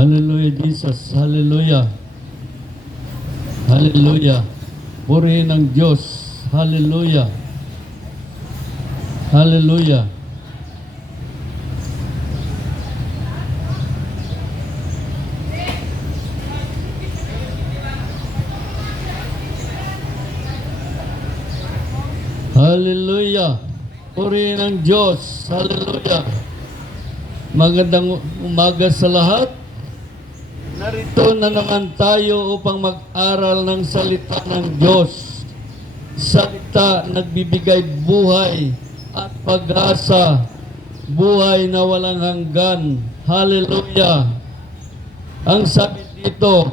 Hallelujah, Jesus. Hallelujah. Hallelujah. Purihin ang Diyos. Hallelujah. Hallelujah. Hallelujah. Purihin ang Diyos. Hallelujah. Magandang umaga sa lahat. Narito na naman tayo upang mag-aral ng salita ng Diyos. Salita nagbibigay buhay at pag-asa. Buhay na walang hanggan. Hallelujah. Ang sabi dito,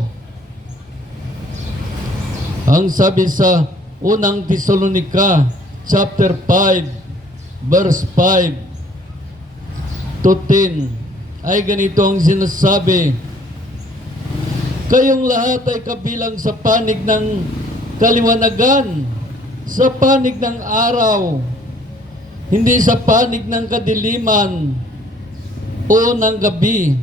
ang sabi sa unang Tesalonica, chapter 5, verse 5 to 10, ay ganito ang sinasabi: kayong lahat ay kabilang sa panig ng kaliwanagan, sa panig ng araw, hindi sa panig ng kadiliman o ng gabi.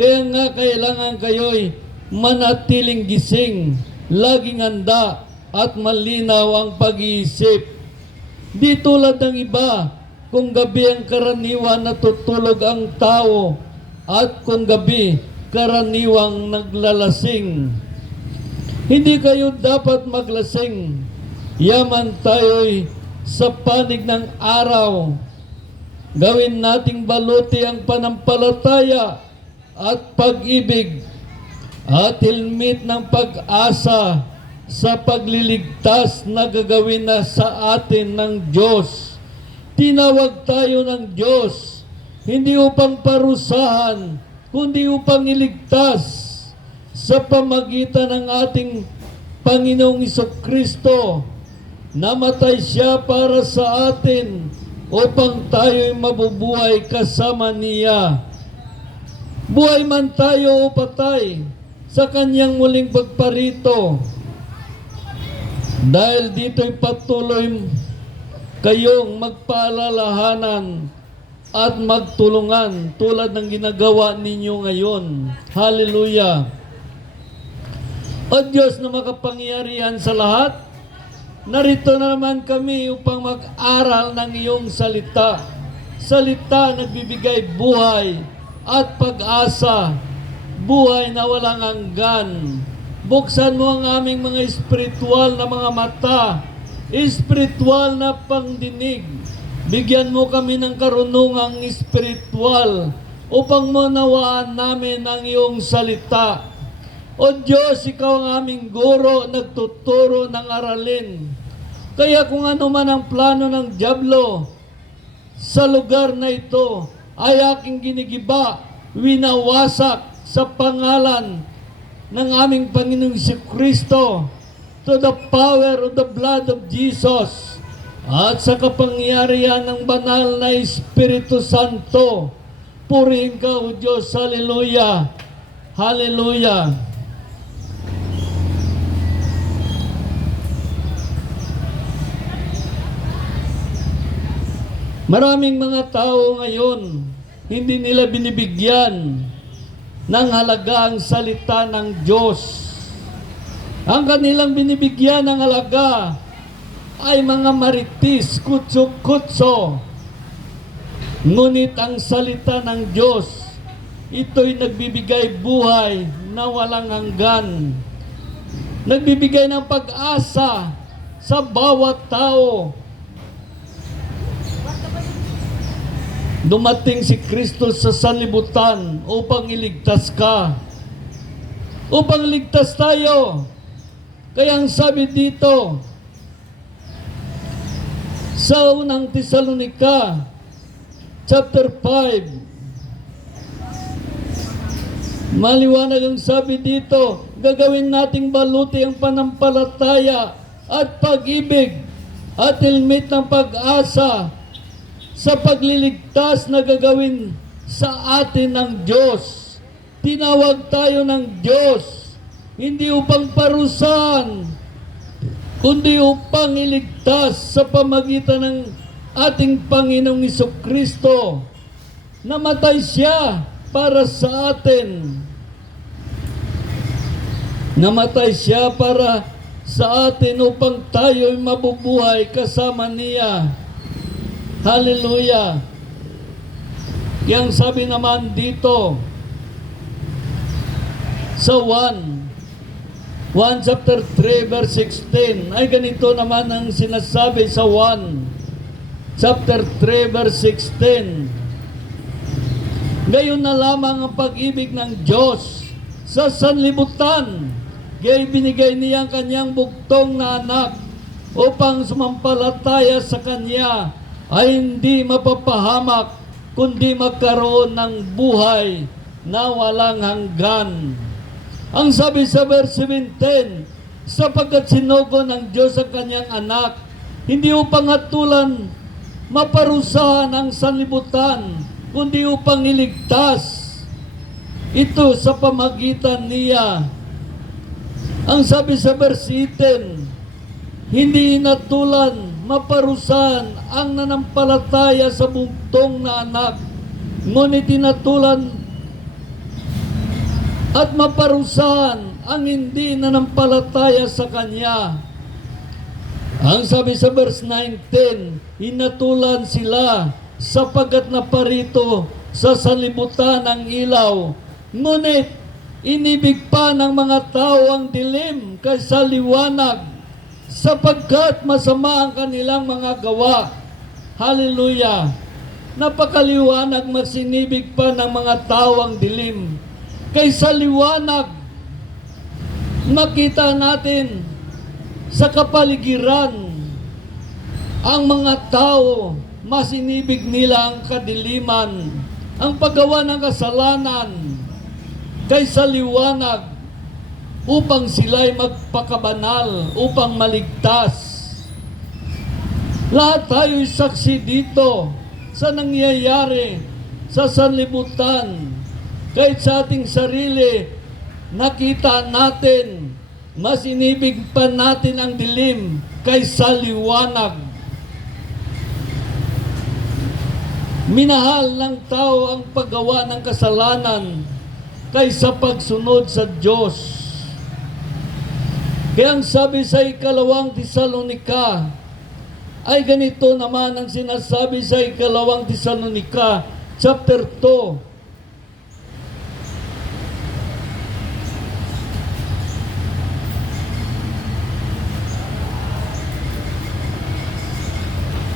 Kaya nga kailangan kayo'y manatiling gising, laging handa at malinaw ang pag-iisip. Di tulad ng iba, kung gabi ang karaniwan natutulog ang tao, at kung gabi karaniwang naglalasing. Hindi kayo dapat maglasing. Yaman tayo'y sa panig ng araw. Gawin nating baluti ang panampalataya at pag-ibig at helmet ng pag-asa sa pagliligtas na gagawin na sa atin ng Diyos. Tinawag tayo ng Diyos hindi upang parusahan, kundi upang iligtas sa pamagitan ng ating Panginoong Jesucristo. Namatay siya para sa atin upang tayo'y mabubuhay kasama niya. Buhay man tayo o patay sa kanyang muling pagparito. Dahil dito'y patuloy kayong magpaalalahanan at magtulungan tulad ng ginagawa ninyo ngayon. Hallelujah. O Diyos na makapangyarihan sa lahat, narito na naman kami upang mag-aral ng iyong salita. Salita nagbibigay buhay at pag-asa, buhay na walang hanggan. Buksan mo ang aming mga espiritual na mga mata, espiritual na pangdinig. Bigyan mo kami ng karunungang espiritual upang manawaan namin ang iyong salita. O Diyos, ikaw ang aming guro, nagtuturo ng aralin. Kaya kung ano man ang plano ng dyablo sa lugar na ito, ay aking ginigiba, winawasak sa pangalan ng aming Panginoong Jesucristo, to the power of the blood of Jesus, at sa kapangyarihan ng banal na Espiritu Santo. Purihin ka, O Diyos. Hallelujah. Hallelujah. Maraming mga tao ngayon, hindi nila binibigyan ng halaga ang salita ng Diyos. Ang kanilang binibigyan ng halaga ay mga maritis, kutso-kutso. Ngunit ang salita ng Diyos, ito'y nagbibigay buhay na walang hanggan. Nagbibigay ng pag-asa sa bawat tao. Dumating si Kristo sa sanlibutan upang iligtas ka, upang ligtas tayo. Kaya ang sabi dito sa unang Tesalonica, chapter 5, maliwanag ang sabi dito, gagawin nating baluti ang panampalataya at pag-ibig at helmet ng pag-asa sa pagliligtas na gagawin sa atin ng Diyos. Tinawag tayo ng Diyos hindi upang parusahan, kundi upang iligtas sa pamagitan ng ating Panginoong Jesucristo. Namatay siya para sa atin. Namatay siya para sa atin upang tayo'y mabubuhay kasama niya. Hallelujah! Kaya ang sabi naman dito sa 1 chapter 3 verse 16 ay ganito naman ang sinasabi sa 1 chapter 3 verse 16. Gayon na lamang ang pag-ibig ng Diyos sa sanlibutan. Gaya'y binigay niya ang kanyang bugtong na anak upang sumampalataya sa kanya ay hindi mapapahamak kundi magkaroon ng buhay na walang hanggan. Ang sabi sa verse 17, sapagkat sinugo ng Diyos ang kanyang anak, hindi upang hatulan, maparusahan ang sanlibutan, kundi upang iligtas ito sa pamagitan niya. Ang sabi sa verse 18, hindi inatulan, maparusahan ang nanampalataya sa bugtong na anak, ngunit inatulan at maparusahan ang hindi nanampalataya sa kanya. Ang sabi sa verse 19, inatulan sila sapagkat naparito sa sanlibutan ng ilaw, ngunit inibig pa ng mga tao ang dilim kaysa liwanag, sapagkat masama ang kanilang mga gawa. Hallelujah! Napakaliwanag, masinibig pa ng mga tao ang dilim kaysa liwanag. Makita natin sa kapaligiran ang mga tao, masinibig nila ang kadiliman, ang paggawa ng kasalanan kaysa liwanag, upang sila'y magpakabanal, upang maligtas. Lahat tayo'y saksi dito sa nangyayari sa sanlibutan. Kahit sa ating sarili, nakita natin, mas inibig pa natin ang dilim kaysa liwanag. Minahal ng tao ang paggawa ng kasalanan kaysa pagsunod sa Diyos. Kaya ang sabi sa 2 Tesalonica, ay ganito naman ang sinasabi sa 2 Tesalonica, chapter 2.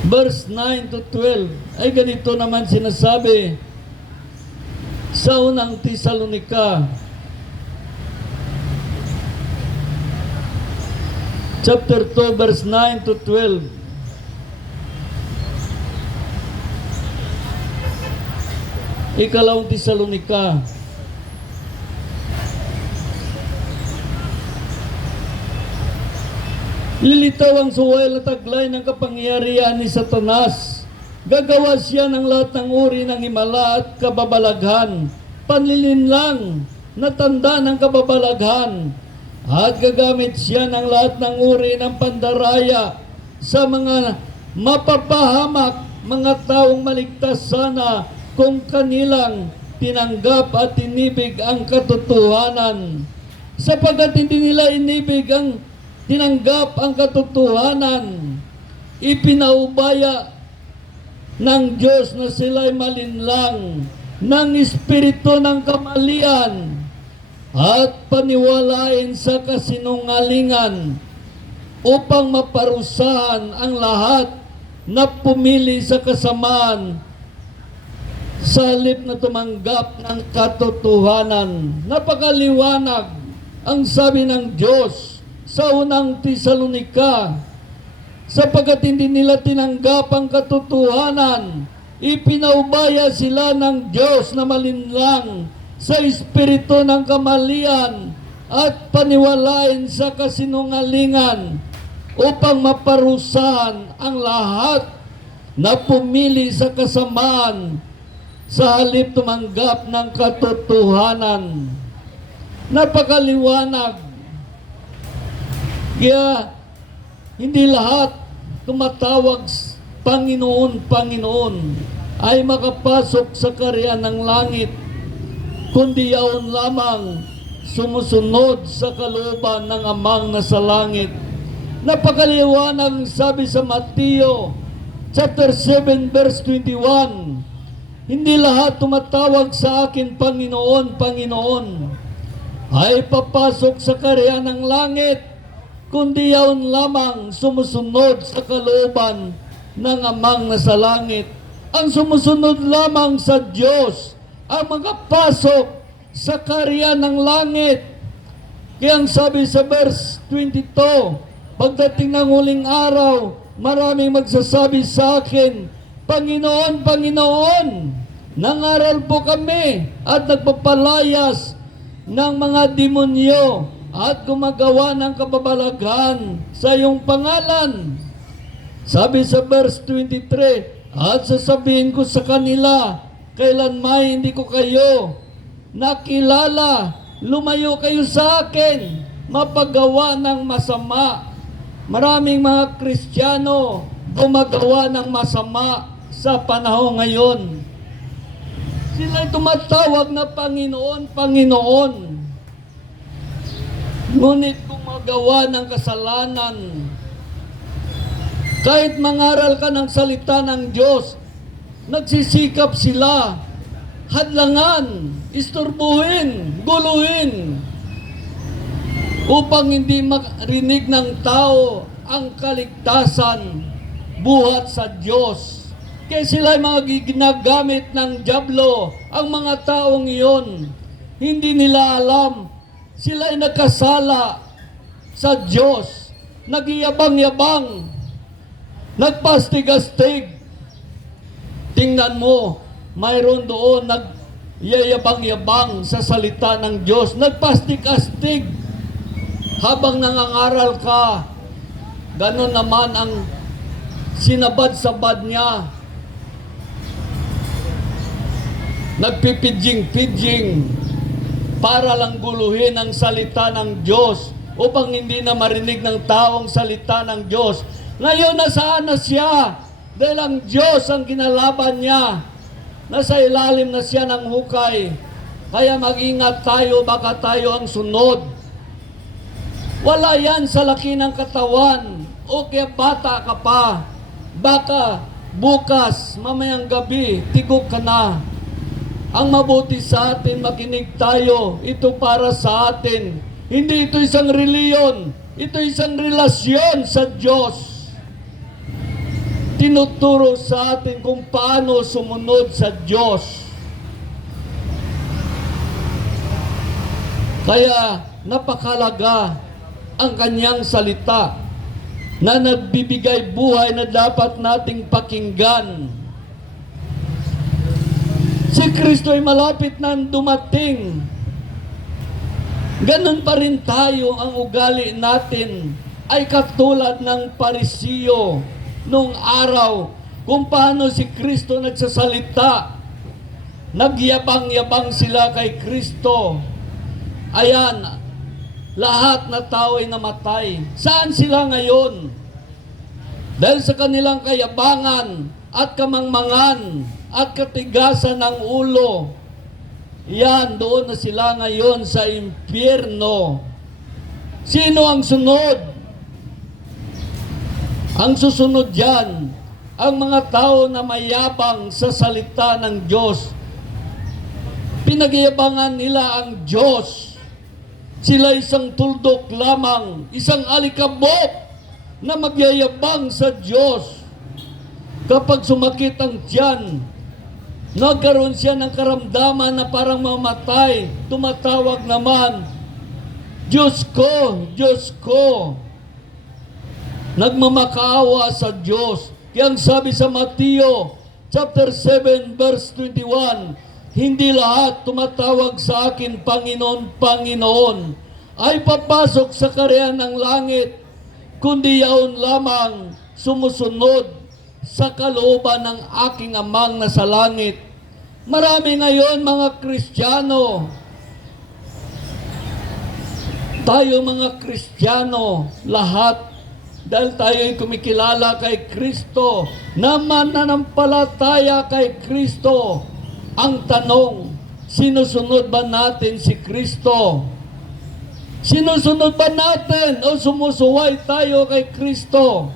Verse 9 to 12, ay ganito naman sinasabi sa unang Tesalonica, chapter 2, verse 9 to 12. Ikalawang Tesalonica. Lilitaw ang suwel at taglay ng kapangyarihan ni Satanas. Gagawa siya ng lahat ng uri ng himala at kababalaghan, panlilinlang na tanda ng kababalaghan, at gagamit siya ng lahat ng uri ng pandaraya sa mga mapapahamak, mga taong maligtas sana kung kanilang tinanggap at inibig ang katotohanan. Sapagkat hindi nila inibig ang tinanggap ang katotohanan, ipinaubaya ng Diyos na sila'y malinlang ng espiritu ng kamalian at paniwalain sa kasinungalingan upang maparusahan ang lahat na pumili sa kasamaan sa halip na tumanggap ng katotohanan. Napakaliwanag ang sabi ng Diyos sa unang Tesalonica, sapagkat hindi nila tinanggap ang katotohanan, ipinaubaya sila ng Diyos na malinlang sa espiritu ng kamalian at paniwalain sa kasinungalingan upang maparusahan ang lahat na pumili sa kasamaan sa halip tumanggap ng katotohanan. Napakaliwanag. Kaya hindi lahat tumatawag Panginoon, Panginoon ay makapasok sa kaharian ng langit, kundi yaon lamang sumusunod sa kalooban ng Amang nasa langit. Napakaliwanag sabi sa Mateo chapter 7 verse 21. Hindi lahat tumatawag sa akin, Panginoon, Panginoon, ay papasok sa kaharian ng langit, kundi yaon lamang sumusunod sa kalooban ng Amang nasa langit. Ang sumusunod lamang sa Diyos ang makapasok sa kaharian ng langit. Kaya ang sabi sa verse 22, pagdating ng huling araw, maraming magsasabi sa akin, Panginoon, Panginoon, nangaral po kami at nagpapalayas ng mga demonyo at gumagawa ng kababalaghan sa iyong pangalan. Sabi sa verse 23, at sasabihin ko sa kanila, kailanman hindi ko kayo nakilala, lumayo kayo sa akin, mapagawa ng masama. Maraming mga Kristiyano gumagawa ng masama sa panahon ngayon. Sila'y tumatawag na Panginoon, Panginoon. Ngunit gumagawa ng kasalanan. Kahit mangaral ka ng salita ng Diyos, nagsisikap sila, hadlangan, isturbuhin, guluhin, upang hindi marinig ng tao ang kaligtasan buhat sa Diyos. Kaya sila ay mga ginagamit ng dyablo, ang mga taong iyon. Hindi nila alam, sila ay nagkasala sa Diyos, nagyabang-yabang, nagpastig-astig. Tingnan mo, mayroon doon nagyayabang-yabang sa salita ng Diyos, nagpastig-astig habang nangangaral ka. Ganon naman ang sinabad-sabad niya, nagpipidjing-pidjing para lang guluhin ang salita ng Diyos upang hindi na marinig ng taong salita ng Diyos. Ngayon, nasaan na siya? Dahil ang Diyos ang kinalaban niya. Nasa ilalim na siya ng hukay. Kaya mag-ingat tayo, baka tayo ang sunod. Wala yan sa laki ng katawan. O kaya bata ka pa. Baka bukas, mamayang gabi, tigok ka na. Ang mabuti sa atin, makinig tayo. Ito para sa atin. Hindi ito isang reliyon. Ito isang relasyon sa Diyos. Tinuturo sa atin kung paano sumunod sa Diyos. Kaya napakalaga ang kanyang salita na nagbibigay buhay na dapat nating pakinggan. Si Kristo ay malapit na dumating. Ganun pa rin tayo, ang ugali natin ay katulad ng Parisiyo noong araw, kung paano si Kristo nagsasalita. Nagyabang-yabang sila kay Kristo. Ayan, lahat na tao ay namatay. Saan sila ngayon? Dahil sa kanilang kayabangan at kamangmangan at katigasan ng ulo, yan, doon na sila ngayon sa impyerno. Sino ang sunod? Ang susunod dyan, ang mga tao na mayabang sa salita ng Diyos. Pinagyabangan nila ang Diyos. Sila isang tuldok lamang, isang alikabok na magyayabang sa Diyos. Kapag sumakit ang tiyan, nagkaroon siya ng karamdaman na parang mamatay, tumatawag naman, Diyos ko, Diyos ko. Nagmamakaawa sa Diyos. Kaya ang sabi sa Mateo chapter 7 verse 21, hindi lahat tumatawag sa akin, Panginoon, Panginoon, ay papasok sa kaharian ng langit, kundi yaon lamang sumusunod sa kalooban ng aking Amang nasa langit. Marami ngayon mga Kristiyano, tayo mga Kristiyano, lahat, dahil tayo ay kumikilala kay Kristo, na mananampalataya kay Kristo. Ang tanong, sinusunod ba natin si Kristo? Sinusunod ba natin o sumusuway tayo kay Kristo?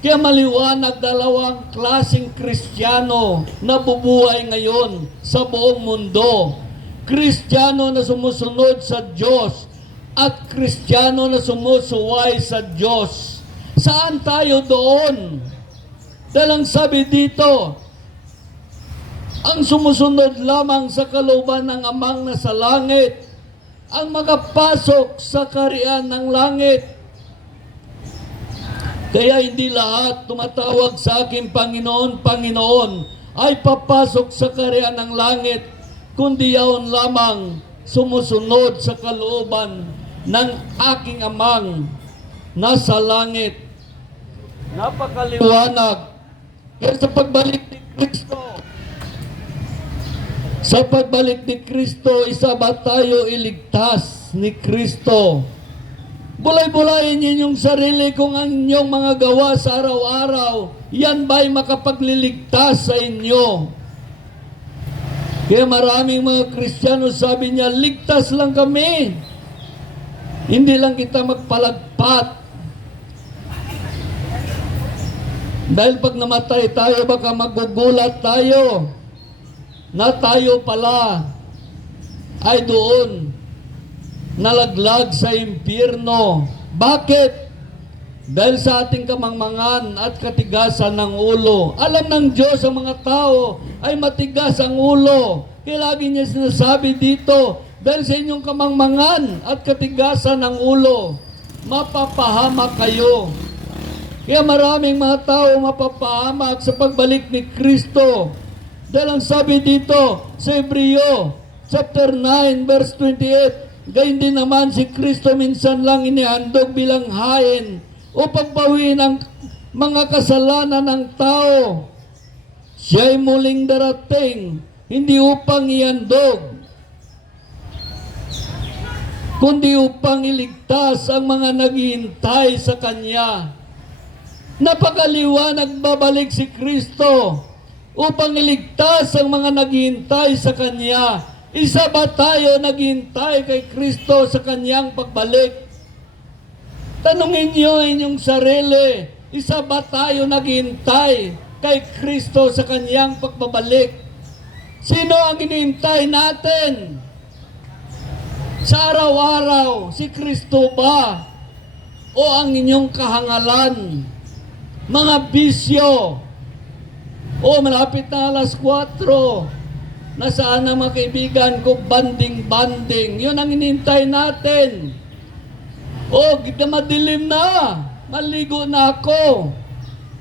Kaya maliwanag, dalawang klaseng Kristiyano na bubuhay ngayon sa buong mundo. Kristiyano na sumusunod sa Diyos at Kristiyano na sumusuway sa Diyos. Saan tayo doon? Dahil ang sabi dito, ang sumusunod lamang sa kalooban ng Amang nasa langit, ang makapasok sa kaharian ng langit. Kaya hindi lahat tumatawag sa akin, Panginoon, Panginoon, ay papasok sa kaharian ng langit, kundi yaon lamang sumusunod sa kalooban ng aking Amang nasa langit. Napakaliwanag. Kaya sa pagbalik ni Kristo, isa ba tayo iligtas ni Kristo? Bulay-bulayin ninyong sarili kung ang inyong mga gawa sa araw-araw, yan ba'y makapagliligtas sa inyo? Kaya maraming mga Kristiyano sabi niya, ligtas lang kami. Hindi lang kita magpalagpat. Dahil pag namatay tayo, baka magugulat tayo na tayo pala ay doon nalaglag sa impyerno. Bakit? Dahil sa ating kamangmangan at katigasan ng ulo. Alam ng Diyos ang mga tao ay matigas ang ulo. Kaya lagi niya sinasabi dito, dahil sa inyong kamangmangan at katigasan ng ulo, mapapahamak kayo. Kaya maraming mga tao mapapahamak sa pagbalik ni Kristo. Dahil ang sabi dito sa Hebreo, chapter 9, verse 28, gayon din naman si Kristo minsan lang inihandog bilang hain upang bawiin ang mga kasalanan ng tao. Siya'y muling darating, hindi upang ihandog, kundi upang iligtas ang mga naghihintay sa Kanya. Napakaliwanag, babalik si Kristo upang iligtas ang mga naghihintay sa Kanya. Isa ba tayo naghihintay kay Kristo sa Kanyang pagbalik? Tanungin niyo inyong sarili, isa ba tayo naghihintay kay Kristo sa Kanyang pagbabalik? Sino ang hinihintay natin? Sa araw-araw, si Kristo ba? O ang inyong kahangalan? Mga bisyo? O malapit na alas 4, nasaan na mga kaibigan ko, banding-banding. Yun ang hinihintay natin. O madilim na, maligo na ako.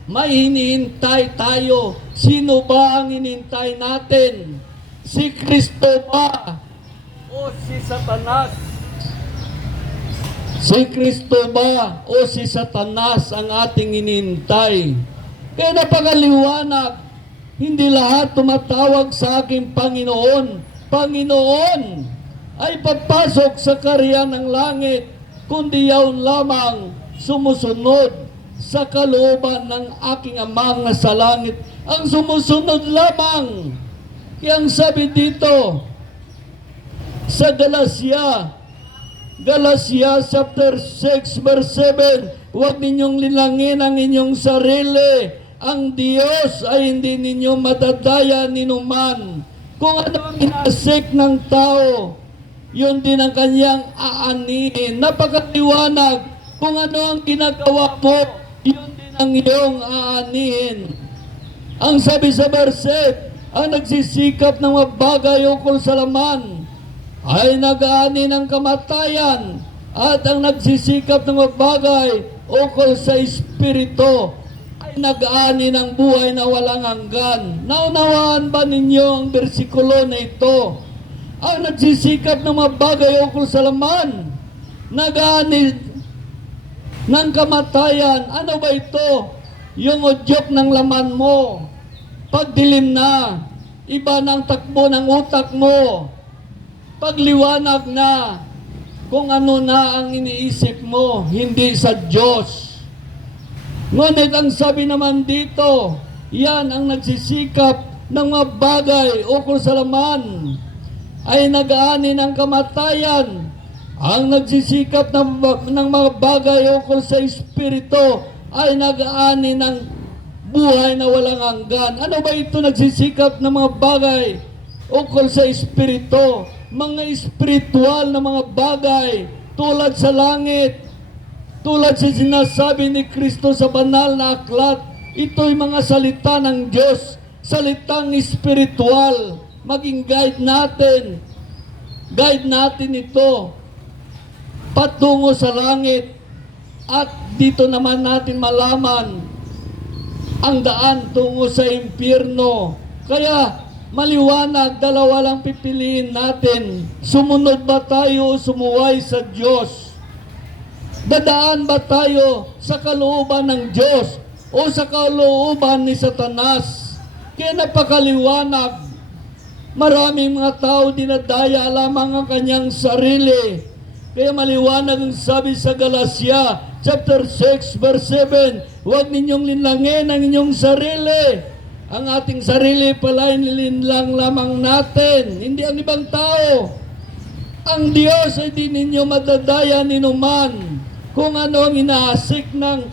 May hinihintay tayo. Sino ba ang hinihintay natin? Si Kristo ba? O si Satanas? Si Kristo ba o si Satanas ang ating hinihintay? Kaya napakaliwanag, hindi lahat tumatawag sa aking Panginoon. Panginoon ay papasok sa kaharian ng langit, kundi yaon lamang sumusunod sa kalooban ng aking Amang nasa langit. Ang sumusunod lamang. Kaya ang sabi dito sa Galatia chapter 6 verse 7, huwag ninyong linangin ang inyong sarili. Ang Diyos ay hindi ninyo madadaya ninuman. Kung ano ang inaasik ng tao, yun din ang kanyang aanihin. Napakaliwanag. Kung ano ang ginagawa mo, yun din ang iyong aanihin. Ang sabi sa verse, ang nagsisikap ng mga bagay ukol sa laman ay nag-aani ng kamatayan, at ang nagsisikap ng mga bagay ukol sa espiritu ay nag-aani ng buhay na walang hanggan. Naunawaan ba ninyo ang bersikulo na ito? Ang nagsisikap ng mga bagay ukol sa laman, nag-aani ng kamatayan. Ano ba ito? Yung udyok ng laman mo. Pagdilim na, iba ng takbo ng utak mo. Pagliwanag na kung ano na ang iniisip mo, hindi sa Diyos. Ngunit ang sabi naman dito, yan ang nagsisikap ng mga bagay ukol sa laman ay nag-aani ng kamatayan, Ang nagsisikap ng mga bagay ukol sa Espiritu ay nag-aani ng buhay na walang hanggan. Ano ba ito nagsisikap ng mga bagay ukol sa Espiritu? Mga espiritual na mga bagay tulad sa langit, tulad sa sinasabi ni Kristo sa banal na aklat. Ito'y mga salita ng Diyos, salitang espiritual. Maging guide natin ito patungo sa langit. At dito naman natin malaman ang daan tungo sa impyerno. Kaya maliwanag, dalawa lang pipiliin natin. Sumunod ba tayo o sumuway sa Diyos? Dadaan ba tayo sa kalooban ng Diyos o sa kalooban ni Satanas? Kaya napakaliwanag. Maraming mga tao dinadaya lamang ang kanyang sarili. Kaya maliwanag ang sabi sa Galatia chapter 6 verse 7, huwag ninyong linlangin ang inyong sarili. Ang ating sarili pala nilinlang lamang natin, hindi ang ibang tao. Ang Diyos ay di ninyo madadaya ninuman. Kung ano ang inaasik ng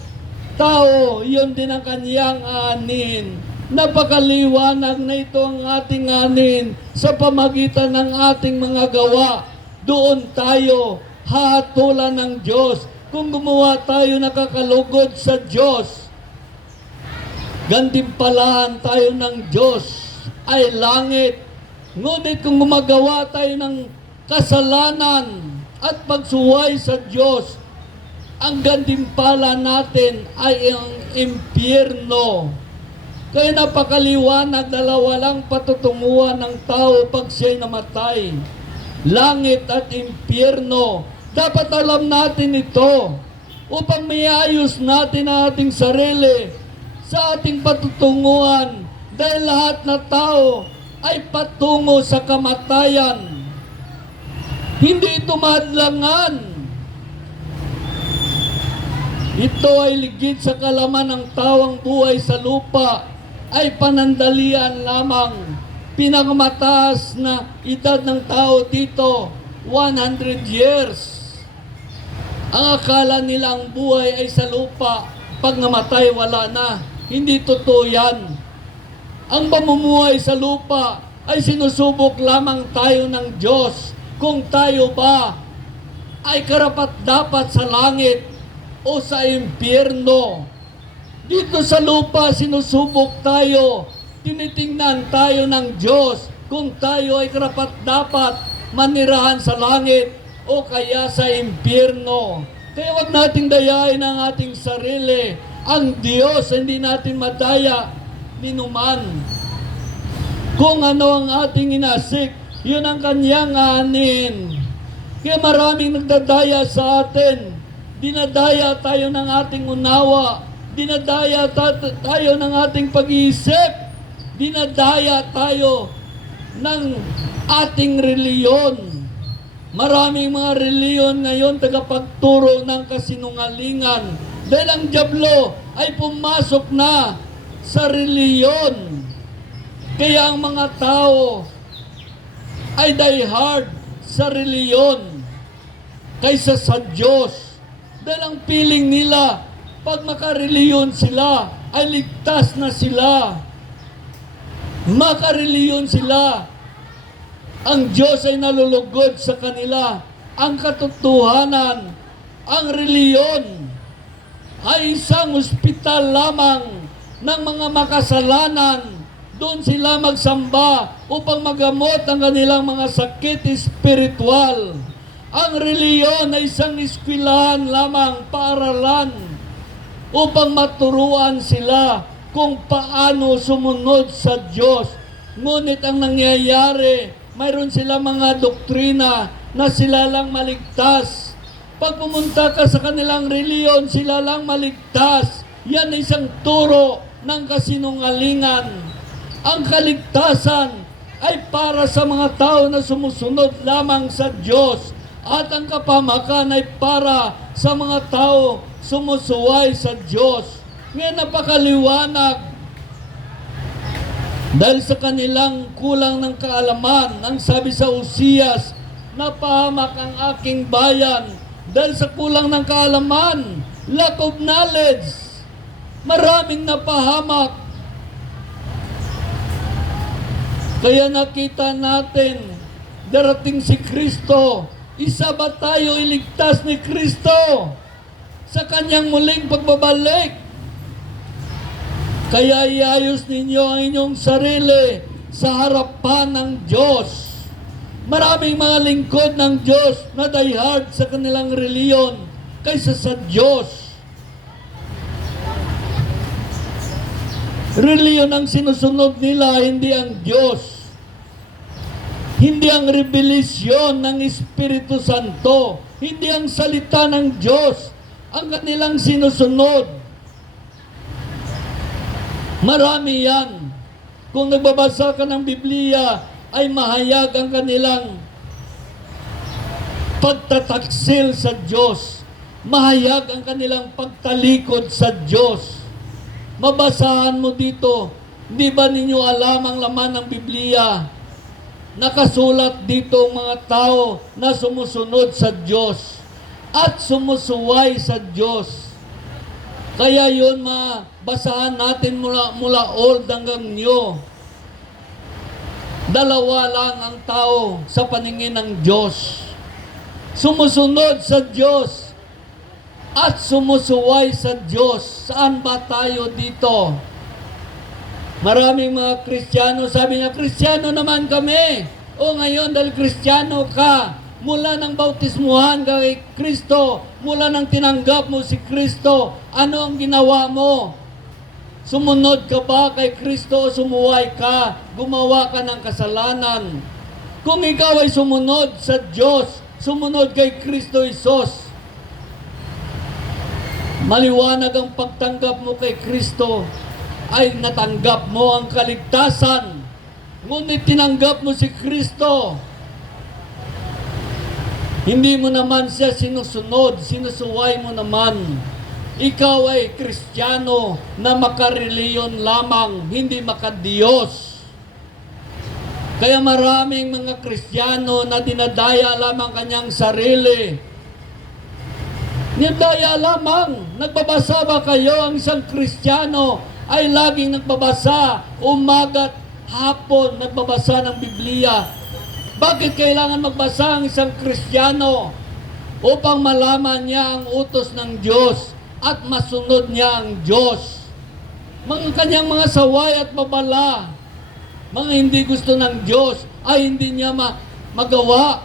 tao, yun din ang kanyang anin. Napakaliwanag na ito ang ating anin sa pamagitan ng ating mga gawa. Doon tayo hahatulan ng Diyos. Kung gumawa tayo nakakalugod sa Diyos, gantimpalahan tayo ng Diyos ay langit. Ngunit kung gumagawa tayo ng kasalanan at pagsuway sa Diyos, ang gantimpala natin ay ang impyerno. Kaya napakaliwanag, dalawa lang patutunguhan ng tao pag siya'y namatay. Langit at impyerno. Dapat alam natin ito upang maiayos natin ang ating sarili sa ating patutunguhan, dahil lahat na tao ay patungo sa kamatayan. Hindi ito madlangan. Ito ay ligid sa kalaman ng tawang buhay sa lupa ay panandalian lamang. Pinakamataas na edad ng tao dito, 100 years. Ang akala nila ang buhay ay sa lupa, pag namatay wala na. Hindi totoo yan. Ang pamumuhay sa lupa ay sinusubok lamang tayo ng Diyos kung tayo ba ay karapat-dapat sa langit o sa impyerno. Dito sa lupa sinusubok tayo, tinitingnan tayo ng Diyos kung tayo ay karapat-dapat manirahan sa langit o kaya sa impyerno. Kaya wag nating dayain ang ating sarili. Ang Diyos hindi natin madaya ninuman. Kung ano ang ating inasik, yun ang kanyang anin. Kaya maraming nagdadaya sa atin. Dinadaya tayo ng ating unawa. Dinadaya tayo ng ating pag-iisip. Dinadaya tayo ng ating reliyon. Maraming mga reliyon ngayon tagapagturo ng kasinungalingan. Dahil ang dyablo ay pumasok na sa reliyon. Kaya ang mga tao ay diehard sa reliyon kaysa sa Diyos. Dahil ang feeling nila, pag makareliyon sila, ay ligtas na sila. Makareliyon sila, ang Diyos ay nalulugod sa kanila. Ang katotohanan, ang reliyon ay isang ospital lamang ng mga makasalanan. Doon sila magsamba upang magamot ang kanilang mga sakit espiritual. Ang reliyon ay isang eskwelahan lamang, paaralan, upang maturuan sila kung paano sumunod sa Diyos. Ngunit ang nangyayari, mayroon sila mga doktrina na sila lang maligtas. Pag pumunta ka sa kanilang reliyon, sila lang maligtas. Yan ay isang turo ng kasinungalingan. Ang kaligtasan ay para sa mga tao na sumusunod lamang sa Diyos. At ang kapamakan ay para sa mga tao sumusuway sa Diyos. Ngayon napakaliwanag. Dahil sa kanilang kulang ng kaalaman, ang sabi sa Usias, napahamak ang aking bayan dahil sa kulang ng kaalaman, lack of knowledge. Maraming napahamak. Kaya nakita natin, darating si Kristo. Isa ba tayo iligtas ni Kristo sa kanyang muling pagbabalik? Kaya iayos ninyo ang inyong sarili sa harapan ng Diyos. Maraming mga lingkod ng Diyos na diehard sa kanilang reliyon kaysa sa Diyos. Reliyon ang sinusunod nila, hindi ang Diyos. Hindi ang revelasyon ng Espiritu Santo. Hindi ang salita ng Diyos ang kanilang sinusunod. Marami yan. Kung nagbabasa ka ng Biblia, ay mahayag ang kanilang pagtataksil sa Diyos. Mahayag ang kanilang pagtalikod sa Diyos. Mabasahan mo dito, di ba ninyo alam ang laman ng Biblia? Nakasulat dito ang mga tao na sumusunod sa Diyos at sumusuway sa Diyos. Kaya yun, mabasahan natin mula old hanggang new. Dalawa lang ang tao sa paningin ng Diyos. Sumusunod sa Diyos at sumusuway sa Diyos. Saan ba tayo dito? Maraming mga Kristiyano, sabi niya, Kristiyano naman kami. O ngayon, dahil Kristiyano ka, mula ng bautismuhan kay Kristo, mula ng tinanggap mo si Kristo, ano ang ginawa mo? Sumunod ka ba kay Kristo o sumuway ka? Gumawa ka ng kasalanan. Kung ikaw ay sumunod sa Diyos, sumunod kay Kristo Isos, maliwanag ang pagtanggap mo kay Kristo, ay natanggap mo ang kaligtasan. Ngunit tinanggap mo si Kristo, hindi mo naman siya sinusunod, sinusuway mo naman. Ikaw ay Kristiyano na makareliyon lamang, hindi makadiyos. Kaya maraming mga Kristiyano na dinadaya lamang kanyang sarili. Dinadaya lamang. Nagbabasa ba kayo? Ang isang Kristiyano ay laging nagbabasa, umaga't hapon nagbabasa ng Biblia. Bakit kailangan magbasa ang isang Kristiyano? Upang malaman niya ang utos ng Diyos at masunod niya ang Diyos. Mga kanyang mga saway at babala, mga hindi gusto ng Diyos, ay hindi niya magawa.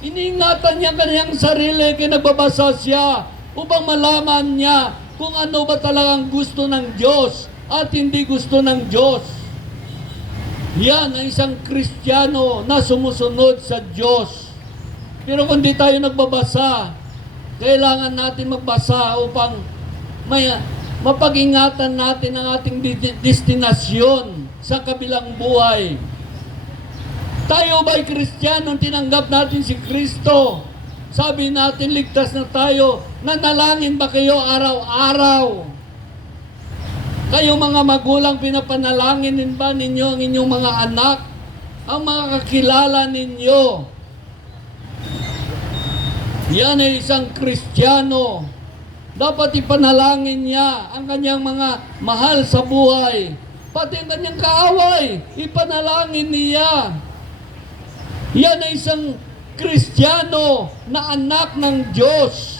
Iniingatan niya kanyang sarili, kaya nagbabasa siya upang malaman niya kung ano ba talagang gusto ng Diyos at hindi gusto ng Diyos. Yan ang isang Kristiyano na sumusunod sa Diyos. Pero kung di tayo nagbabasa, kailangan natin magbasa upang mapag-ingatan natin ang ating destinasyon sa kabilang buhay. Tayo ba'y Kristiyano, tinanggap natin si Kristo? Sabi natin, ligtas na tayo. Nanalangin ba kayo araw-araw? Kayo mga magulang, pinapanalangin ba ninyo ang inyong mga anak? Ang mga kakilala ninyo? Yan ay isang Kristiyano. Dapat ipanalangin niya ang kanyang mga mahal sa buhay. Pati ang kanyang kaaway, ipanalangin niya. Yan ay isang Kristiyano na anak ng Diyos.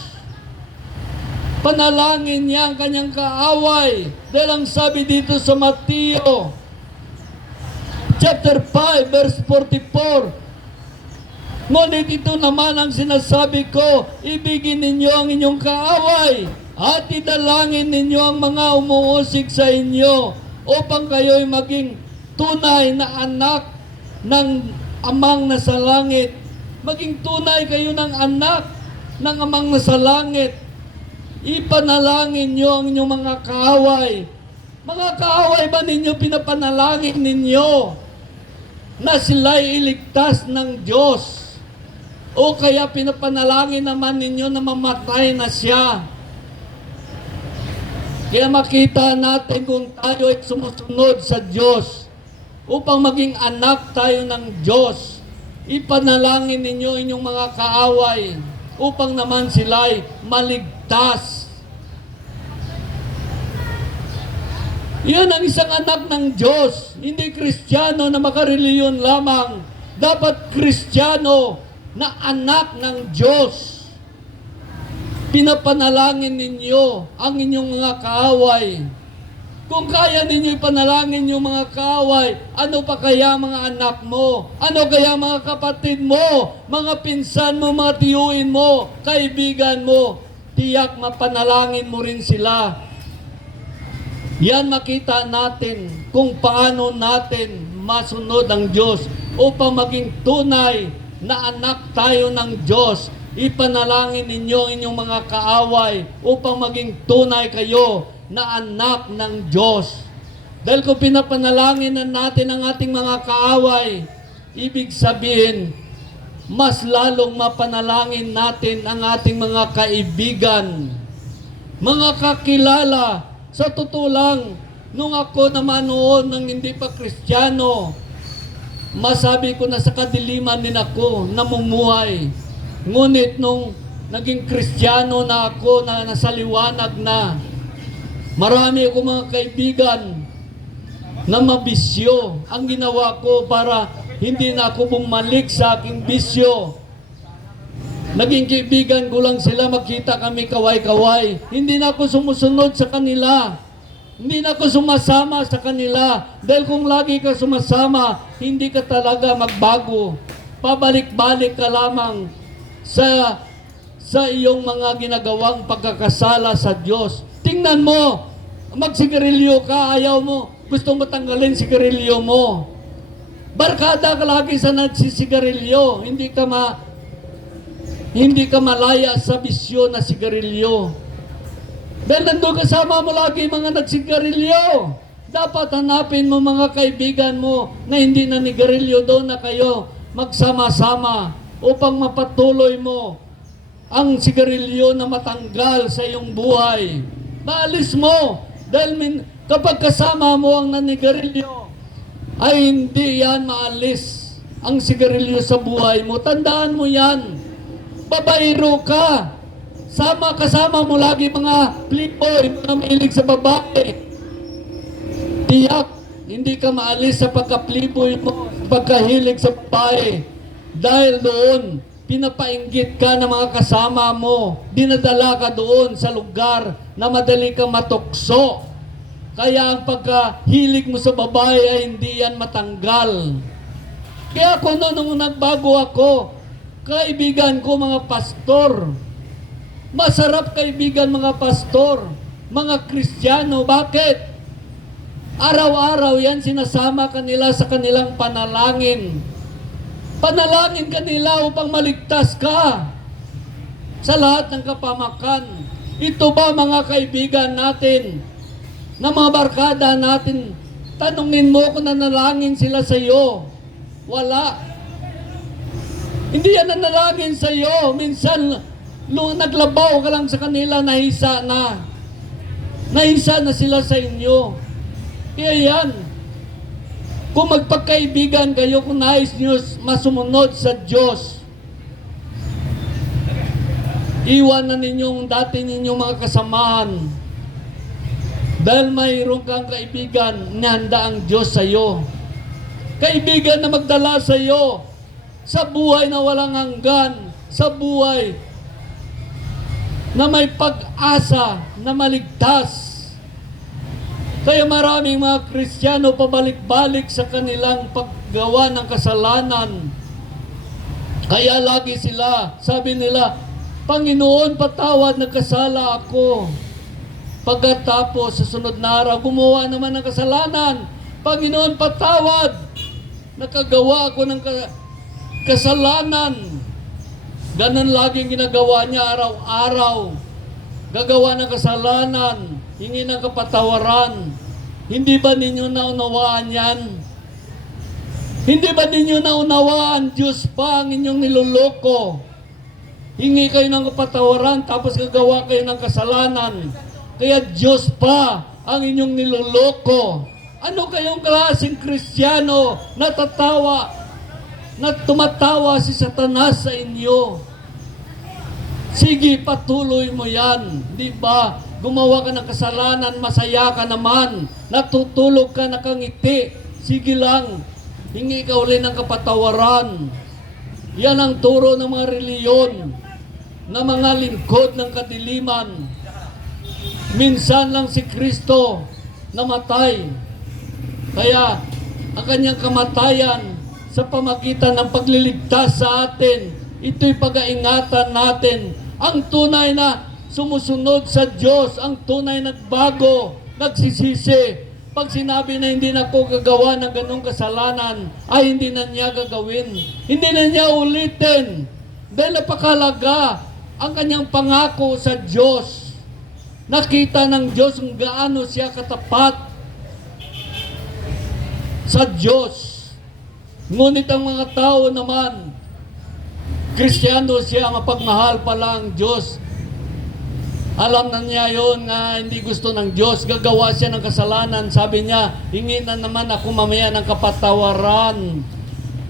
Panalangin niya ang kanyang kaaway. Dahil ang sabi dito sa Mateo, chapter 5, verse 44, ngunit ito naman ang sinasabi ko, ibigin ninyo ang inyong kaaway at idalangin ninyo ang mga umuusig sa inyo upang kayo'y maging tunay na anak ng Amang nasa langit. Maging tunay kayo ng anak ng Amang nasa langit. Ipanalangin nyo ang inyong mga kaaway. Mga kaaway ba ninyo pinapanalangin ninyo na sila'y iligtas ng Diyos? O kaya pinapanalangin naman ninyo na mamatay na siya? Kaya makita natin kung tayo ay sumusunod sa Diyos upang maging anak tayo ng Diyos. ipanalangin ninyo inyong mga kaaway upang naman sila'y maligtas. Yan ang isang anak ng Diyos, hindi Kristiyano na makareliyon lamang. Dapat Kristiyano na anak ng Diyos. Pinapanalangin ninyo ang inyong mga kaaway. Kung kaya ninyo ipanalangin yung mga kaaway, ano pa kaya mga anak mo? Ano kaya mga kapatid mo? Mga pinsan mo, mga tiyuin mo, kaibigan mo? Tiyak mapanalangin mo rin sila. Yan makita natin kung paano natin masunod ang Diyos upang maging tunay na anak tayo ng Diyos. Ipanalangin ninyo inyong mga kaaway upang maging tunay kayo na anak ng Diyos. Dahil kung pinapanalangin na natin ang ating mga kaaway, ibig sabihin, mas lalong mapanalangin natin ang ating mga kaibigan, mga kakilala. Sa totoo lang, nung ako naman noon nang hindi pa Kristiyano, masabi ko na sa kadiliman din ako namumuhay. Ngunit nung naging Kristiyano na ako, na nasa liwanag na, marami ako mga kaibigan na mabisyo. Ang ginawa ko para hindi na ako bumalik sa aking bisyo. Naging kaibigan ko lang sila, magkita kami kaway-kaway. Hindi na ako sumusunod sa kanila. Hindi na ako sumasama sa kanila. Dahil kung lagi ka sumasama, hindi ka talaga magbago. Pabalik-balik ka lamang sa iyong mga ginagawang pagkakasala sa Diyos. Tingnan mo, magsigarilyo ka, ayaw mo, gusto mo tanggalin sigarilyo mo. Barkada ka lagi sa nagsisigarilyo, hindi ka malaya sa bisyo na sigarilyo. Dahil nandun kasama mo lagi mga nagsigarilyo. Dapat hanapin mo mga kaibigan mo na hindi nanigarilyo, doon na kayo magsama-sama upang mapatuloy mo ang sigarilyo na matanggal sa iyong buhay. Maalis mo. Dahil kapag kasama mo ang nanigarilyo, ay hindi yan maalis ang sigarilyo sa buhay mo. Tandaan mo yan. Babaero ka. Kasama mo lagi mga playboy, mga mahilig sa babae. Tiyak, hindi ka maalis sa pagka-playboy mo, pagkahilig sa babae. Dahil doon, pinapainggit ka ng mga kasama mo. Dinadala ka doon sa lugar na madali kang matukso. Kaya ang pagkahilig mo sa babae ay hindi yan matanggal. Kaya ako nung nagbago ako, kaibigan ko mga pastor. Masarap kaibigan mga pastor, mga Kristiyano. Bakit? Araw-araw yan sinasama kanila sa kanilang panalangin. Panalangin kanila upang maligtas ka sa lahat ng kapamakan. Ito ba mga kaibigan natin, na mga barkada natin, tanungin mo kung nanalangin sila sa iyo? Wala. Hindi yan nanalangin sa iyo. Minsan, naglabaw ka lang sa kanila, nahisa na. Nahisa na sila sa inyo. Kaya yan, kung magpagkaibigan kayo, kung nais nyo masumunod sa Diyos, iwan na ninyong dati ninyong mga kasamahan. Dahil mayroon kang kaibigan, nihanda ang Diyos sa iyo. Kaibigan na magdala sa iyo sa buhay na walang hanggan, sa buhay na may pag-asa na maligtas. Kaya maraming mga Kristiyano pabalik-balik sa kanilang paggawa ng kasalanan. Kaya lagi sila, sabi nila, Panginoon, patawad, nagkasala ako. Pagkatapos sa sunod na araw, gumawa naman ng kasalanan. Panginoon, patawad, nakagawa ako ng kasalanan. Ganon laging ginagawa niya araw-araw. Gagawa ng kasalanan, hingi ng kapatawaran. Hindi ba ninyo naunawaan yan? Hindi ba ninyo naunawaan, Diyos pa ang inyong niloloko? Hingi kayo ng kapatawaran, tapos gagawa kayo ng kasalanan. Kaya Diyos pa ang inyong niloloko. Ano kayong klaseng Kristiyano natatawa na tumatawa si Satanas sa inyo. Sige, patuloy mo yan. Di ba? Gumawa ka ng kasalanan, masaya ka naman. Natutulog ka, nakangiti. Sige lang. Hingi ka uli ng kapatawaran. Yan ang turo ng mga reliyon, na mga lingkod ng kadiliman. Minsan lang si Kristo namatay. Kaya, ang kanyang kamatayan sa pamagitan ng pagliligtas sa atin, ito'y pag-aingatan natin. Ang tunay na sumusunod sa Diyos, ang tunay nagbago, nagsisisi. Pag sinabi na hindi na ako gagawa ng ganong kasalanan, ay hindi na niya gagawin. Hindi na niya ulitin. Dahil napakalaga ang kanyang pangako sa Diyos. Nakita ng Diyos kung gaano siya katapat sa Diyos. Ngunit ang mga tao naman, Kristiyano siya, mapagmahal pala ang Diyos. Alam na niya yon na hindi gusto ng Diyos. Gagawa siya ng kasalanan. Sabi niya, hingi na naman ako mamaya ng kapatawaran.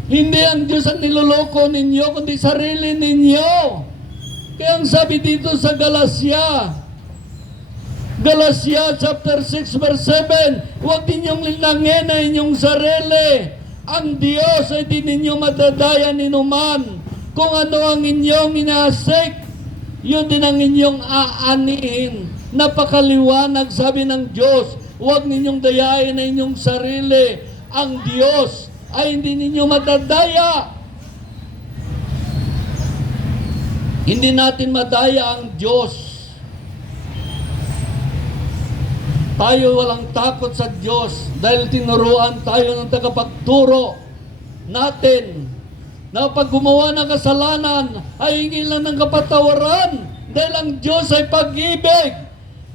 Hindi ang Diyos ang niloloko ninyo, kundi sarili ninyo. Kaya ang sabi dito sa Galatia chapter 6 verse 7, huwag ninyong linangin na inyong sarili. Ang Diyos ay di ninyo madadaya ninuman. Kung ano ang inyong inaasik, yun din ang inyong aanihin. Napakaliwanag, sabi ng Diyos. Huwag ninyong dayain na inyong sarili. Ang Diyos ay hindi ninyo madadaya. Hindi natin madaya ang Diyos. Tayo walang takot sa Diyos dahil tinuruan tayo ng tagapagturo natin na pag gumawa ng kasalanan ay hingi lang ng kapatawaran dahil ang Diyos ay pag-ibig.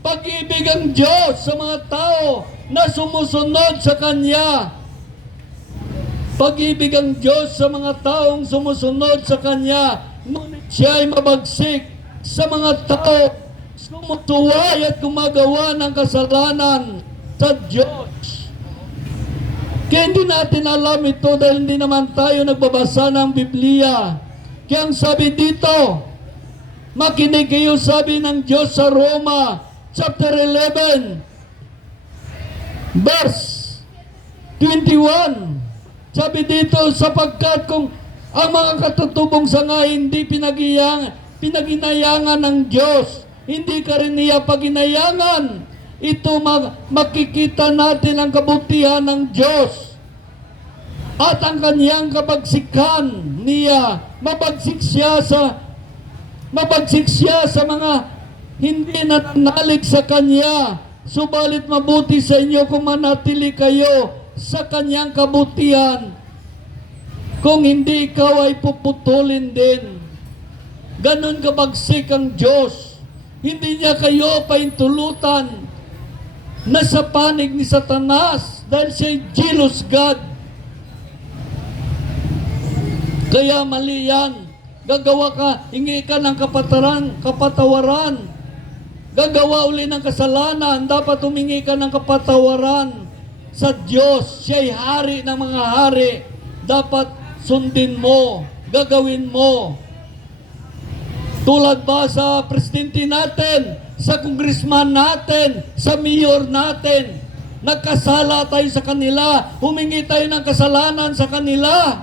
Pag-ibig ang Diyos sa mga tao na sumusunod sa Kanya. Pag-ibig ang Diyos sa mga taong sumusunod sa Kanya. Ngunit siya ay mabagsik sa mga tao sumusuway at gumagawa ng kasalanan sa Diyos. Kaya hindi natin alam ito dahil hindi naman tayo nagbabasa ng Biblia. Kaya ang sabi dito, makinig kayo, sabi ng Diyos sa Roma chapter 11 verse 21. Sabi dito, sapagkat kung ang mga katutubong sanga hindi pinaginayangan ng Diyos, hindi ka rin niya paginayangan. Ito makikita natin ang kabutihan ng Diyos at ang kanyang kabagsikan niya. Mabagsik siya sa mga hindi natanalig sa Kanya. Subalit mabuti sa inyo kung manatili kayo sa Kanyang kabutihan. Kung hindi, ikaw ay puputulin din. Ganon kabagsik ang Diyos. Hindi niya kayo paintulutan na sa panig ni Satanas dahil siya'y jealous God. Kaya mali yan. Gagawa ka, hingi ka ng kapatawaran. Gagawa uli ng kasalanan, dapat humingi ka ng kapatawaran sa Diyos. Siya'y hari ng mga hari. Dapat sundin mo, gagawin mo. Tulad ba sa presidente natin, sa congressman natin, sa mayor natin, nagkasala tayo sa kanila, humingi tayo ng kasalanan sa kanila.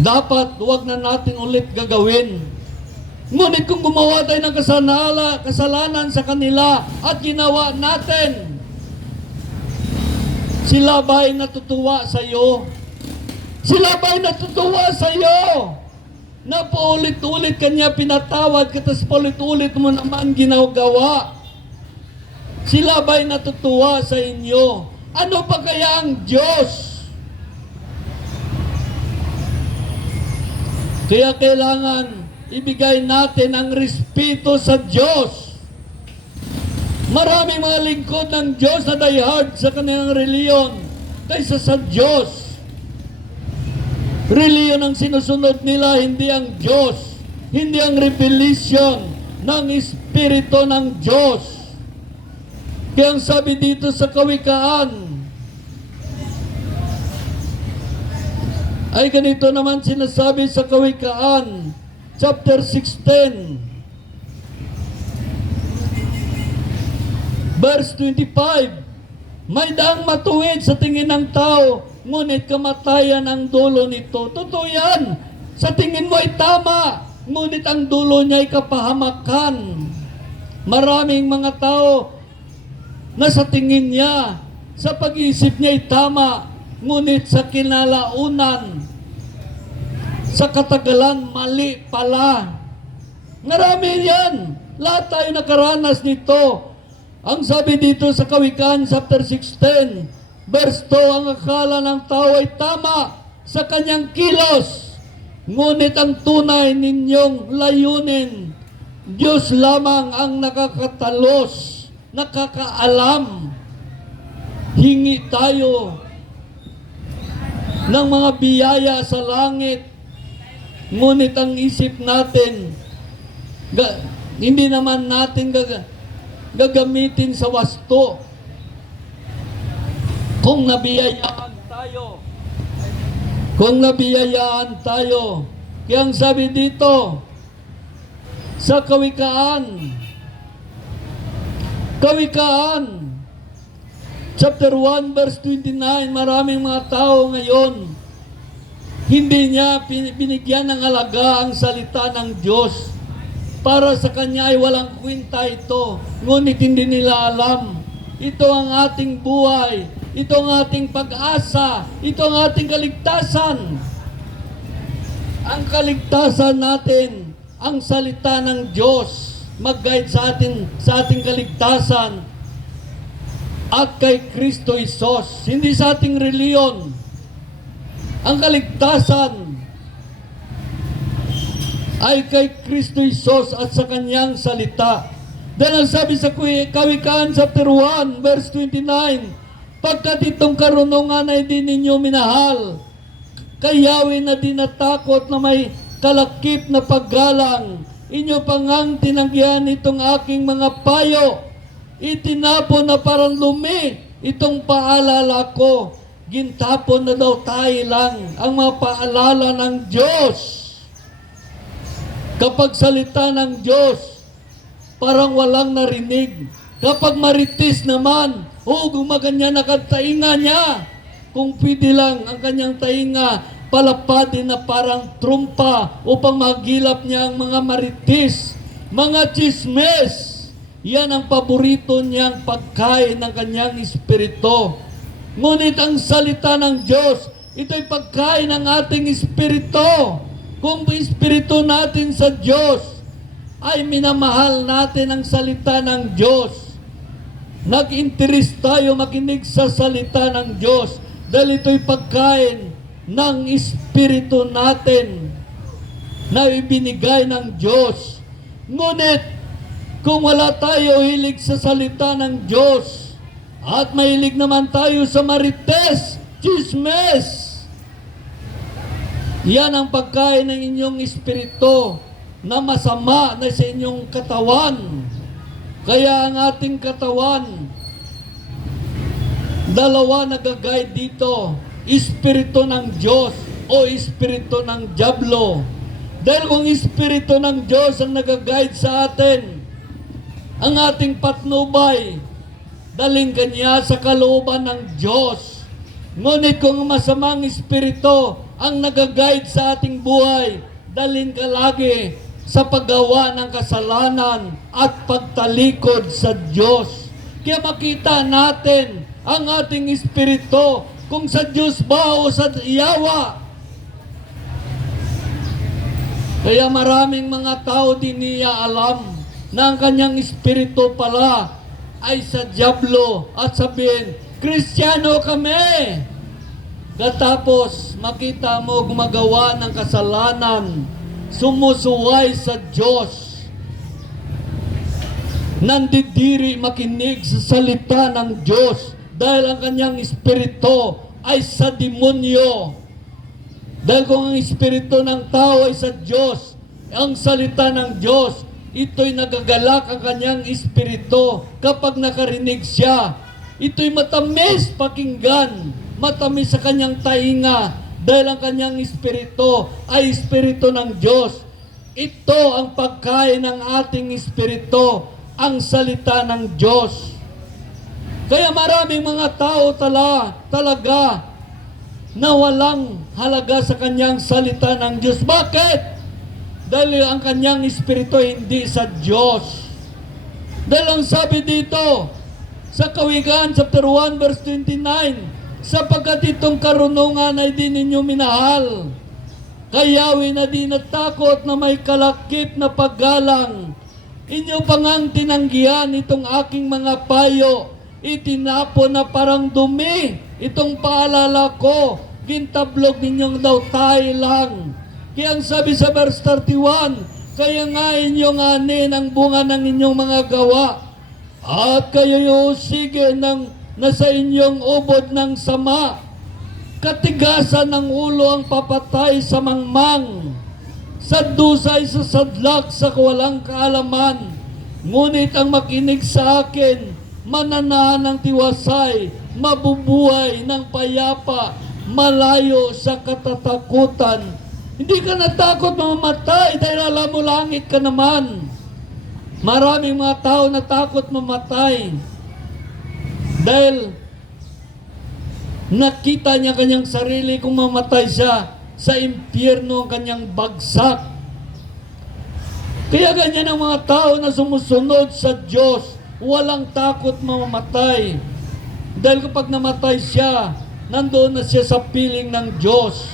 Dapat huwag na natin ulit gagawin. Ngunit kung gumawa tayo ng kasalanan sa kanila at ginawa natin, sila ba'y natutuwa sa iyo? Sila ba'y natutuwa sa iyo? Na paulit-ulit kanya pinatawad, katas paulit-ulit mo naman ginagawa. Sila ba'y natutuwa sa inyo? Ano pa kaya ang Diyos? Kaya kailangan ibigay natin ang respeto sa Diyos. Maraming mga lingkod ng Diyos na diehard sa kanilang reliyon kaysa sa Diyos. Reliyon ang sinusunod nila, hindi ang Diyos. Hindi ang revelation ng Espiritu ng Diyos. Kaya ang sabi dito sa Kawikaan, ay ganito naman sinasabi sa Kawikaan, chapter 16, verse 25, may daang matuwid sa tingin ng tao, ngunit kamatayan ang dulo nito. Totoo yan. Sa tingin mo ay tama, ngunit ang dulo niya ay kapahamakan. Maraming mga tao na sa tingin niya, sa pag-iisip niya ay tama, ngunit sa kinalaunan, sa katagalan, mali pala. Marami yan. Lahat tayo nakaranas nito. Ang sabi dito sa Kawikaan, chapter 16, verse 2, ang akala ng tao ay tama sa kanyang kilos, ngunit ang tunay ninyong layunin, Diyos lamang ang nakakatalos, nakakaalam. Hingi tayo ng mga biyaya sa langit, ngunit ang isip natin, hindi naman natin gagamitin sa wasto. Kung nabiyayaan tayo, kaya ang sabi dito sa Kawikaan chapter 1 verse 29, maraming mga tao ngayon hindi niya binigyan ng halaga ang salita ng Diyos. Para sa kanya ay walang kwenta ito, ngunit hindi nila alam. Ito ang ating buhay, ito ang ating pag-asa, ito ang ating kaligtasan. Ang kaligtasan natin, ang salita ng Diyos, mag-guide sa ating kaligtasan at kay Kristo Isos, hindi sa ating reliyon. Ang kaligtasan ay kay Kristo Isos at sa kanyang salita. Dahil ang sabi sa Kawikaan chapter 1 verse 29, pagkat itong karunungan ay di ninyo minahal, kayawin na di natakot na may kalakip na paggalang, inyo pangang tinanggihan itong aking mga payo, itinapon na parang lumi itong paalala ko. Gintapon na daw tayo lang ang mga paalala ng Diyos. Kapag salita ng Diyos, parang walang narinig. Kapag maritis naman, gumaganyan na tainga niya. Kung pwede lang ang kanyang tainga, palapadin na parang trumpa upang magilap niya ang mga maritis, mga chismes. Yan ang paborito niyang pagkain ng kanyang espiritu. Ngunit ang salita ng Diyos, ito'y pagkain ng ating espiritu. Kung espiritu natin sa Diyos ay minamahal natin ang salita ng Diyos, nag-interest tayo makinig sa salita ng Diyos dahil ito'y pagkain ng espiritu natin na ibinigay ng Diyos. Ngunit kung wala tayo hilig sa salita ng Diyos at mahilig naman tayo sa marites, chismes, yan ang pagkain ng inyong espiritu na masama na sa inyong katawan. Kaya ang ating katawan, dalawa nag-guide dito, espiritu ng Diyos o espiritu ng Diablo. Dahil kung espiritu ng Diyos ang nag-guide sa atin, ang ating patnubay, daling kanya sa kalooban ng Diyos. Ngunit kung masamang espiritu ang nag-guide sa ating buhay, dalhin ka lagi sa paggawa ng kasalanan at pagtalikod sa Diyos. Kaya makita natin ang ating espiritu kung sa Diyos ba o sa yawa. Kaya maraming mga tao di niya alam na ang kanyang espiritu pala ay sa Diablo at sabihin, Kristiyano kami. Katapos makita mo gumagawa ng kasalanan, sumusuway sa Diyos, nandidiri makinig sa salita ng Diyos dahil ang kanyang espiritu ay sa demonyo. Dahil kung ang espiritu ng tao ay sa Diyos, ang salita ng Diyos, ito'y nagagalak ang kanyang espiritu kapag nakarinig siya. Ito'y matamis pakinggan, matamis sa kanyang tainga Dahil ang kanyang espiritu ay espiritu ng Diyos. Ito ang pagkain ng ating espiritu, ang salita ng Diyos. Kaya maraming mga tao talaga na walang halaga sa kanyang salita ng Diyos. Bakit? Dahil ang kanyang espiritu hindi sa Diyos. Dahil ang sabi dito sa Kawikaan chapter 1 verse 29, sapagkat itong karunungan ay di ninyo minahal, kayawi na di natakot na may kalakip na paggalang, inyo pangang tinanggihan itong aking mga payo, itinapon na parang dumi itong paalala ko, gintablog ninyong daw tayo lang. Kaya ang sabi sa verse 31, kaya nga inyong anin ang bunga ng inyong mga gawa, at kayo sige ng nasa inyong ubod ng sama. Katigasan ng ulo ang papatay sa mangmang, sadusay sa sadlak sa walang kaalaman. Ngunit ang makinig sa akin, mananahan ng tiwasay, mabubuhay ng payapa, malayo sa katatakutan. Hindi ka natakot mamamatay dahil alam mo langit ka naman. Maraming mga tao natakot mamatay dahil nakita niya kanyang sarili kung mamatay siya sa impyerno ang kanyang bagsak. Kaya ganyan ang mga tao na sumusunod sa Diyos, walang takot mamamatay. Dahil kapag namatay siya, nandoon na siya sa piling ng Diyos.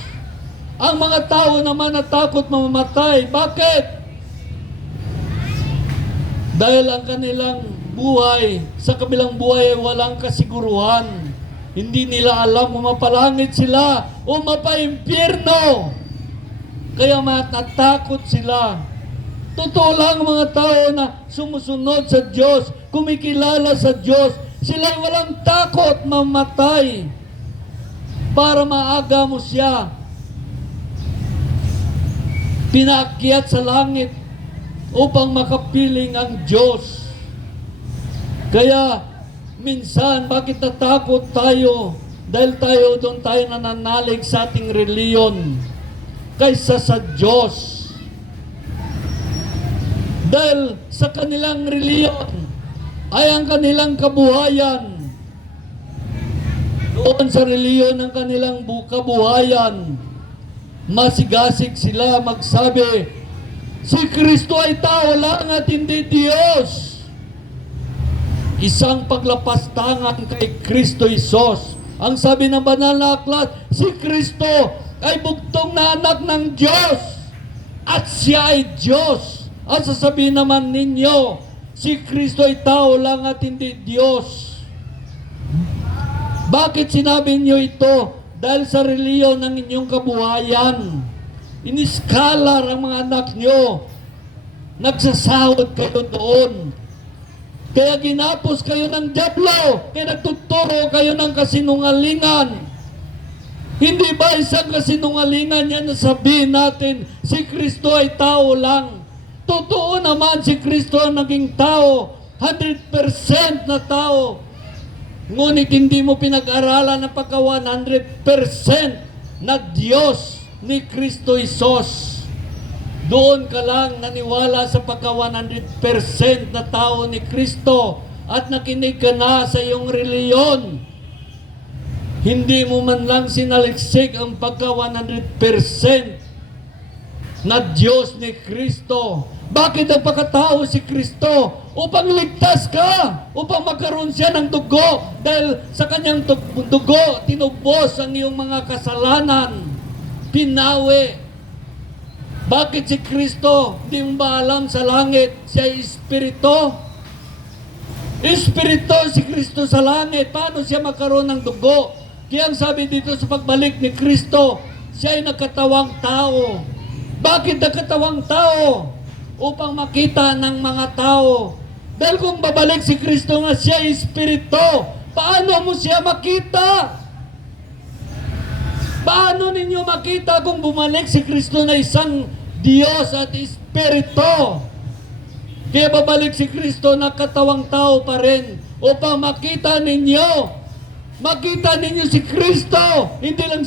Ang mga tao naman natakot mamamatay. Bakit? Dahil ang kanilang buhay, sa kabilang buhay ay walang kasiguruhan. Hindi nila alam kung mapalangit sila o mapaimpyerno. Kaya matatakot sila. Totoo lang mga tao na sumusunod sa Diyos, kumikilala sa Diyos, sila'y walang takot mamatay para maaga mo siya. Pinaakyat sa langit upang makapiling ang Diyos. Kaya minsan, bakit natakot tayo? Dahil doon tayo nananalig sa ating reliyon kaysa sa Diyos. Dahil sa kanilang reliyon ay ang kanilang kabuhayan. Doon sa reliyon ng kanilang kabuhayan, masigasig sila magsabi, si Kristo ay tao lang at hindi Diyos. Isang paglapastangan kay Kristo Isos. Ang sabi ng banal na aklat, si Kristo ay bugtong na anak ng Diyos at siya ay Diyos. At sasabihin naman ninyo, si Kristo ay tao lang at hindi Diyos. Bakit sinabi niyo ito? Dahil sa reliyon ng inyong kabuhayan. Iniskalar ang mga anak nyo. Nagsasahod kayo doon. Kaya ginapos kayo ng dyablo. Kaya nagtuturo kayo ng kasinungalingan. Hindi ba isang kasinungalingan yan na sabihin natin, si Kristo ay tao lang? Totoo naman si Kristo ang naging tao. 100% na tao. Ngunit hindi mo pinag-aralan na pagka 100% na Diyos ni Kristo Isos. Doon ka lang naniwala sa pagka 100% na tao ni Kristo at nakinig ka na sa iyong reliyon. Hindi mo man lang sinaliksik ang pagka 100% na Diyos ni Kristo. Bakit ang pagkatao si Kristo? Upang ligtas ka, upang magkaroon siya ng dugo. Dahil sa kanyang dugo, tinubos ang iyong mga kasalanan. Pinawi. Bakit si Kristo? Hindi mo ba alam sa langit? Siya ay Espiritu. Espiritu si Kristo sa langit. Paano siya magkaroon ng dugo? Kaya ang sabi dito sa pagbalik ni Kristo, siya ay nagkatawang tao. Bakit nagkatawang tao? Upang makita ng mga tao. Dahil kung babalik si Kristo nga siya ay Espiritu, paano mo siya makita? Paano ninyo makita kung bumalik si Kristo na isang Diyos at Espiritu? Kaya babalik si Kristo na katawang tao pa rin upang makita ninyo Makita ninyo si Kristo. Hindi lang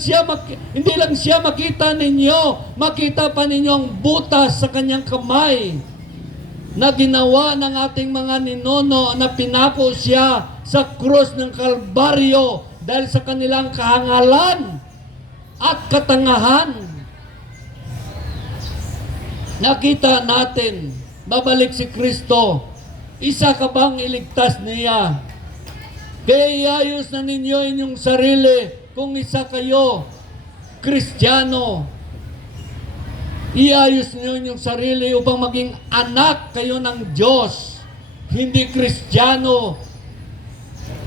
siya makita ninyo, makita pa ninyo ang butas sa kanyang kamay na ginawa ng ating mga ninuno na pinako siya sa krus ng Kalbaryo dahil sa kanilang kahangalan at katangahan. Nakita natin, babalik si Kristo. Isa ka bang iligtas niya? Kaya iayos na ninyo inyong sarili kung isa kayo, Kristiyano. Iayos niyo inyong sarili upang maging anak kayo ng Diyos, hindi Kristiyano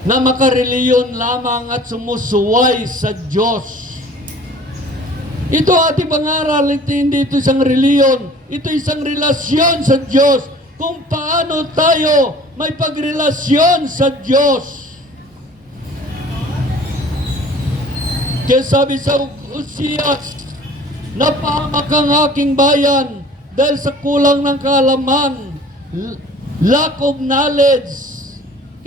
na makareliyon lamang at sumusuway sa Diyos. Ito ating pangaral, hindi ito isang reliyon, ito isang relasyon sa Diyos. Kung paano tayo may pagrelasyon sa Diyos. Kaya sabi sa Usias, napahamak ang aking bayan dahil sa kulang ng kaalaman, lack of knowledge.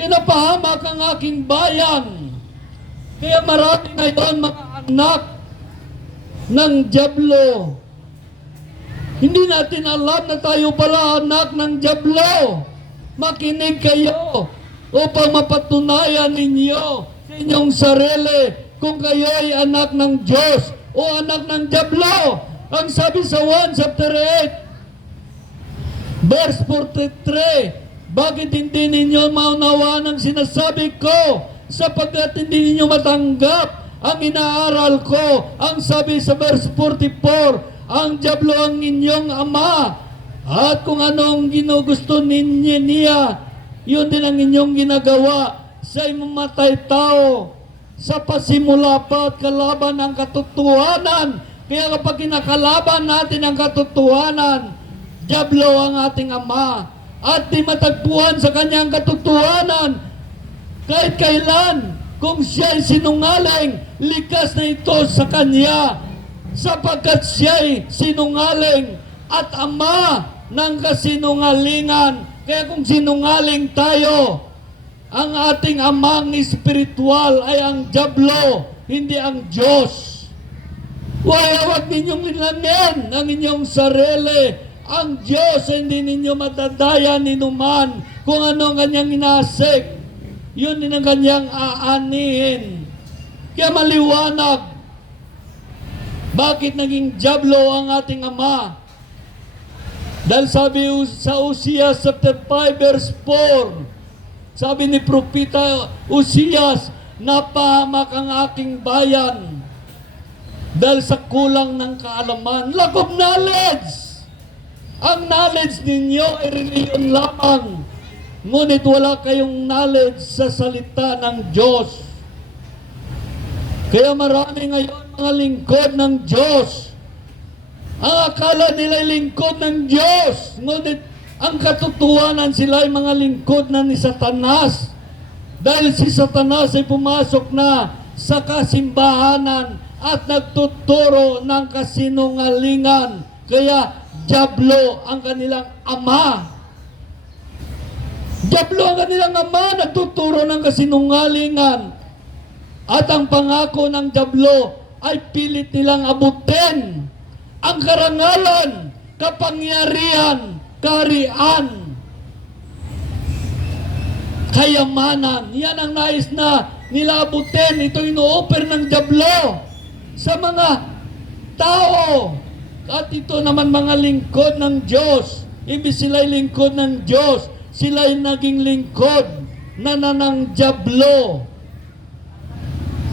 Kaya napahamak ang aking bayan. Kaya marami ngayon mga anak ng dyablo. Hindi natin alam na tayo pala anak ng dyablo. Makinig kayo upang mapatunayan ninyo sa inyong sarili kung kayo ay anak ng Diyos o anak ng dyablo. Ang sabi sa 1 chapter 8, verse 43, bakit hindi ninyo maunawaan ang sinasabi ko? Sapagkat hindi ninyo matanggap ang inaaral ko. Ang sabi sa verse 44, ang dyablo ang inyong ama. At kung anong ginugusto niya, yun din ang inyong ginagawa sa mamatay tao. Sa pasimula pa at kalaban ang katotohanan. Kaya kapag kinakalaban natin ang katotohanan, dyablo ang ating ama. At di matagpuan sa kanyang katotohanan kahit kailan. Kung siya ay sinungaling, likas na ito sa kanya. Sapagkat siya ay sinungaling at ama ng kasinungalingan. Kaya kung sinungaling tayo, ang ating amang espiritual ay ang dyablo, hindi ang Diyos. Huwag ninyong nilangin ang inyong sarili. Ang Diyos ay hindi ninyo madadaya ninuman kung ano ang kanyang inasik. Yun din ang kanyang aanihin. Kaya maliwanag, bakit naging dyablo ang ating ama? Dahil sabi sa Usias chapter 5 verse 4, sabi ni Propeta Usias, napahamak ang aking bayan dahil sa kulang ng kaalaman. Lack of knowledge. Ang knowledge ninyo ay reliyon lamang. Ngunit wala kayong knowledge sa salita ng Diyos. Kaya marami ngayon mga lingkod ng Diyos. Ang akala nila ay lingkod ng Diyos. Ngunit ang katotohanan sila ay mga lingkod na ni Satanas. Dahil si Satanas ay pumasok na sa kasimbahanan at nagtuturo ng kasinungalingan. Kaya dyablo ang kanilang ama. Dyablo ang kanilang ama, nagtuturo ng kasinungalingan. At ang pangako ng dyablo ay pilit nilang abutin ang karangalan, kapangyarihan, kaharian, kayamanan. Yan ang nais na nilabutin. Ito ino-offer ng dyablo sa mga tao. At ito naman mga lingkod ng Diyos. Ibig sila'y lingkod ng Diyos, sila'y naging lingkod na ng dyablo.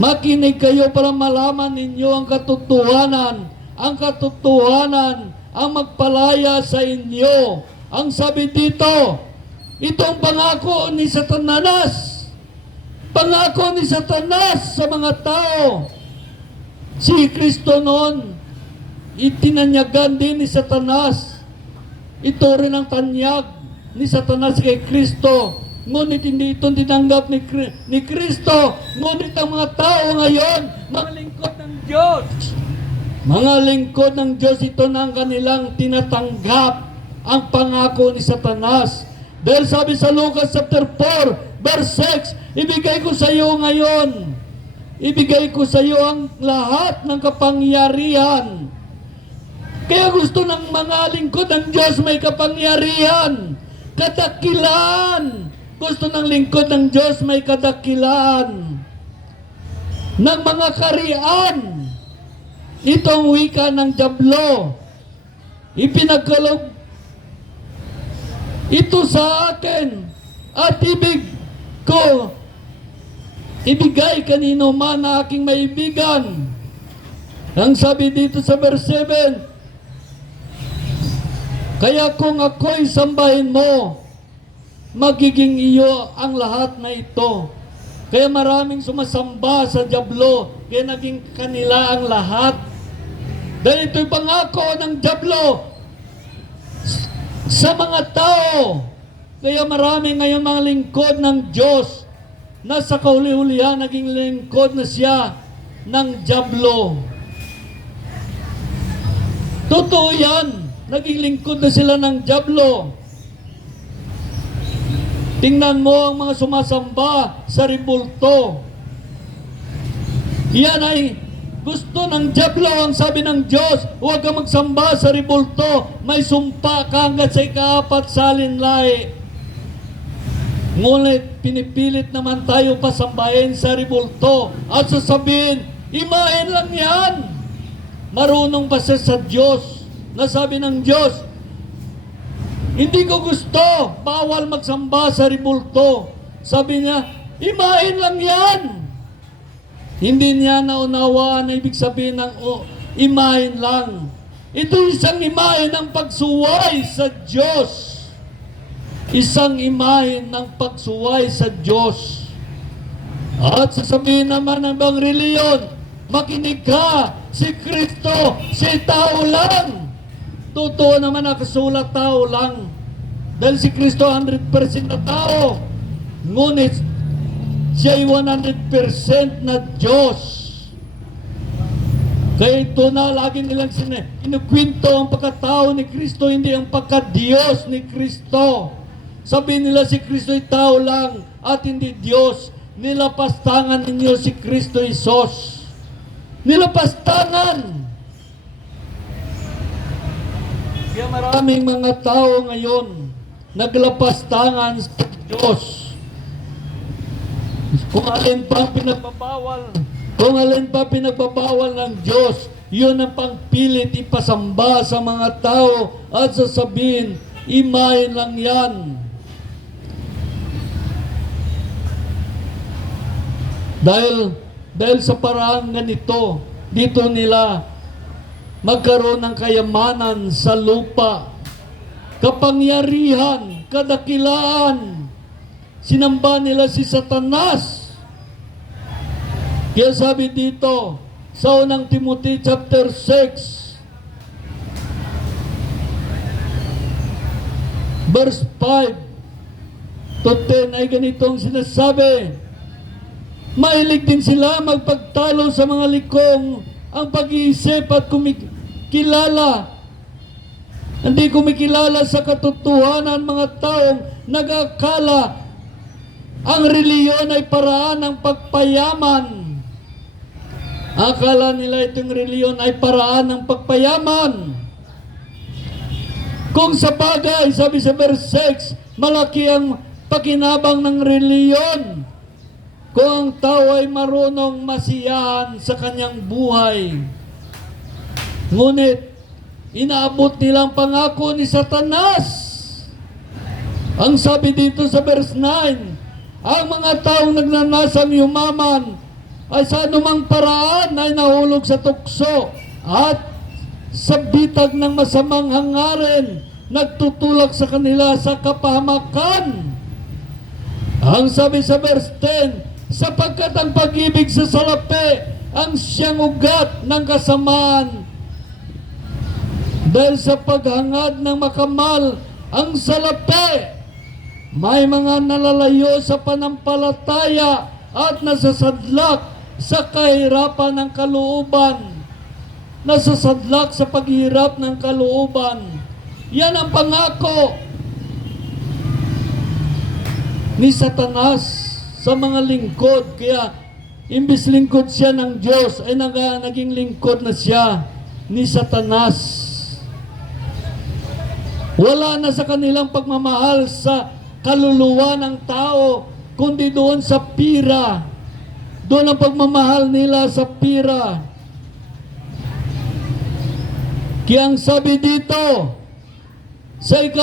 Makinig kayo para malaman ninyo ang katotohanan. Ang katotohanan ang magpalaya sa inyo. Ang sabi dito, itong pangako ni Satanas. Pangako ni Satanas sa mga tao. Si Kristo noon, itinanyagan din ni Satanas. Ito rin ang tanyag ni Satanas kay Kristo. Ngunit hindi ito tinanggap ni Kristo. Ngunit ang mga tao ngayon, mga lingkod ng Diyos. Mga lingkod ng Diyos, ito na ang kanilang tinatanggap ang pangako ni Satanas. Dahil sabi sa Lucas chapter 4, verse 6, ibigay ko sa iyo ngayon ibigay ko sa iyo ang lahat ng kapangyarihan. Kaya gusto ng mga lingkod ng Diyos may kapangyarihan, kadakilaan. Gusto ng lingkod ng Diyos may kadakilaan ng mga karian. Ito ang wika ng dyablo. Ipinagkaloob ito sa akin at ibigay kanino man na aking maibigan. Ang sabi dito sa verse 7, kaya kung ako'y sambahin mo, magiging iyo ang lahat na ito. Kaya maraming sumasamba sa dyablo, kaya naging kanila ang lahat. Dahil ito'y pangako ng dyablo sa mga tao. Kaya marami ngayon mga lingkod ng Diyos na sa kahuli-hulihan naging lingkod na siya ng dyablo. Totoo yan. Naging lingkod na sila ng dyablo. Tingnan mo ang mga sumasamba sa rebulto. Yan ay gusto ng dyablo. Ang sabi ng Diyos, huwag ka magsamba sa rebulto. May sumpa ka hanggat sa ika-4 salinlahi. Ngunit pinipilit naman tayo pasambahin sa rebulto at sasabihin, imahin lang yan. Marunong pa siya sa Diyos. Nasabi ng Diyos, hindi ko gusto, bawal magsamba sa rebulto. Sabi niya, imahin lang yan. Hindi niya naunawaan na ibig sabihin ng imahin lang. Ito isang imahin ng pagsuway sa Diyos. Isang imahin ng pagsuway sa Diyos. At sasabihin naman ng ibang reliyon, makinig ka, si Kristo, si tao lang. Totoo naman nakasulat tao lang. Dahil si Kristo 100% na tao. Ngunit siya'y 100% na Diyos. Kaya ito na lagi nilang inukwento ang pagkatao ni Kristo, hindi ang pagka-Diyos ni Kristo. Sabi nila si Kristo'y tao lang at hindi Diyos. Nilapastangan ninyo si Kristo Isos. Nilapastangan. Kaya maraming mga tao ngayon naglapastangan sa Diyos. Kung alin pa pinagbabawal ng Diyos, yun ang pangpilit ipasamba sa mga tao at sasabihin, imahin lang yan. Dahil sa paraan ganito, dito nila magkaroon ng kayamanan sa lupa, kapangyarihan, kadakilaan. Sinamba nila si Satanas. Kaya sabi dito sa unang Timothy chapter 6 verse 5 to 10 ay ganitong sinasabi, mahilig din sila magpagtalo sa mga likong ang pag-iisip at kumikilala. Hindi kumikilala sa katotohanan mga taong nag-akala ang reliyon ay paraan ng pagpayaman. Akala nila itong reliyon ay paraan ng pagpayaman. Kung sa bagay, sabi sa verse 6, malaki ang pakinabang ng reliyon kung ang tao ay marunong masiyahan sa kanyang buhay. Ngunit, inaabot nilang pangako ni Satanas. Ang sabi dito sa verse 9, ang mga taong nagnanasang yumaman ay sa anumang paraan ay nahulog sa tukso at sa bitag ng masamang hangarin, nagtutulak sa kanila sa kapahamakan. Ang sabi sa verse 10, sapagkat ang pag-ibig sa salapi ang siyang ugat ng kasamaan. Dahil sa paghangad ng makamal ang salapi, may mga nalalayo sa panampalataya at nasasadlak sa kahirapan ng kalooban. Nasasadlak sa paghirap ng kalooban. Yan ang pangako ni Satanas sa mga lingkod. Kaya imbis lingkod siya ng Diyos, ay naging lingkod na siya ni Satanas. Wala na sa kanilang pagmamahal sa kaluluwa ng tao, kundi doon sa pira. Doon ang pagmamahal nila sa pira. Kaya ang sabi dito, sa 2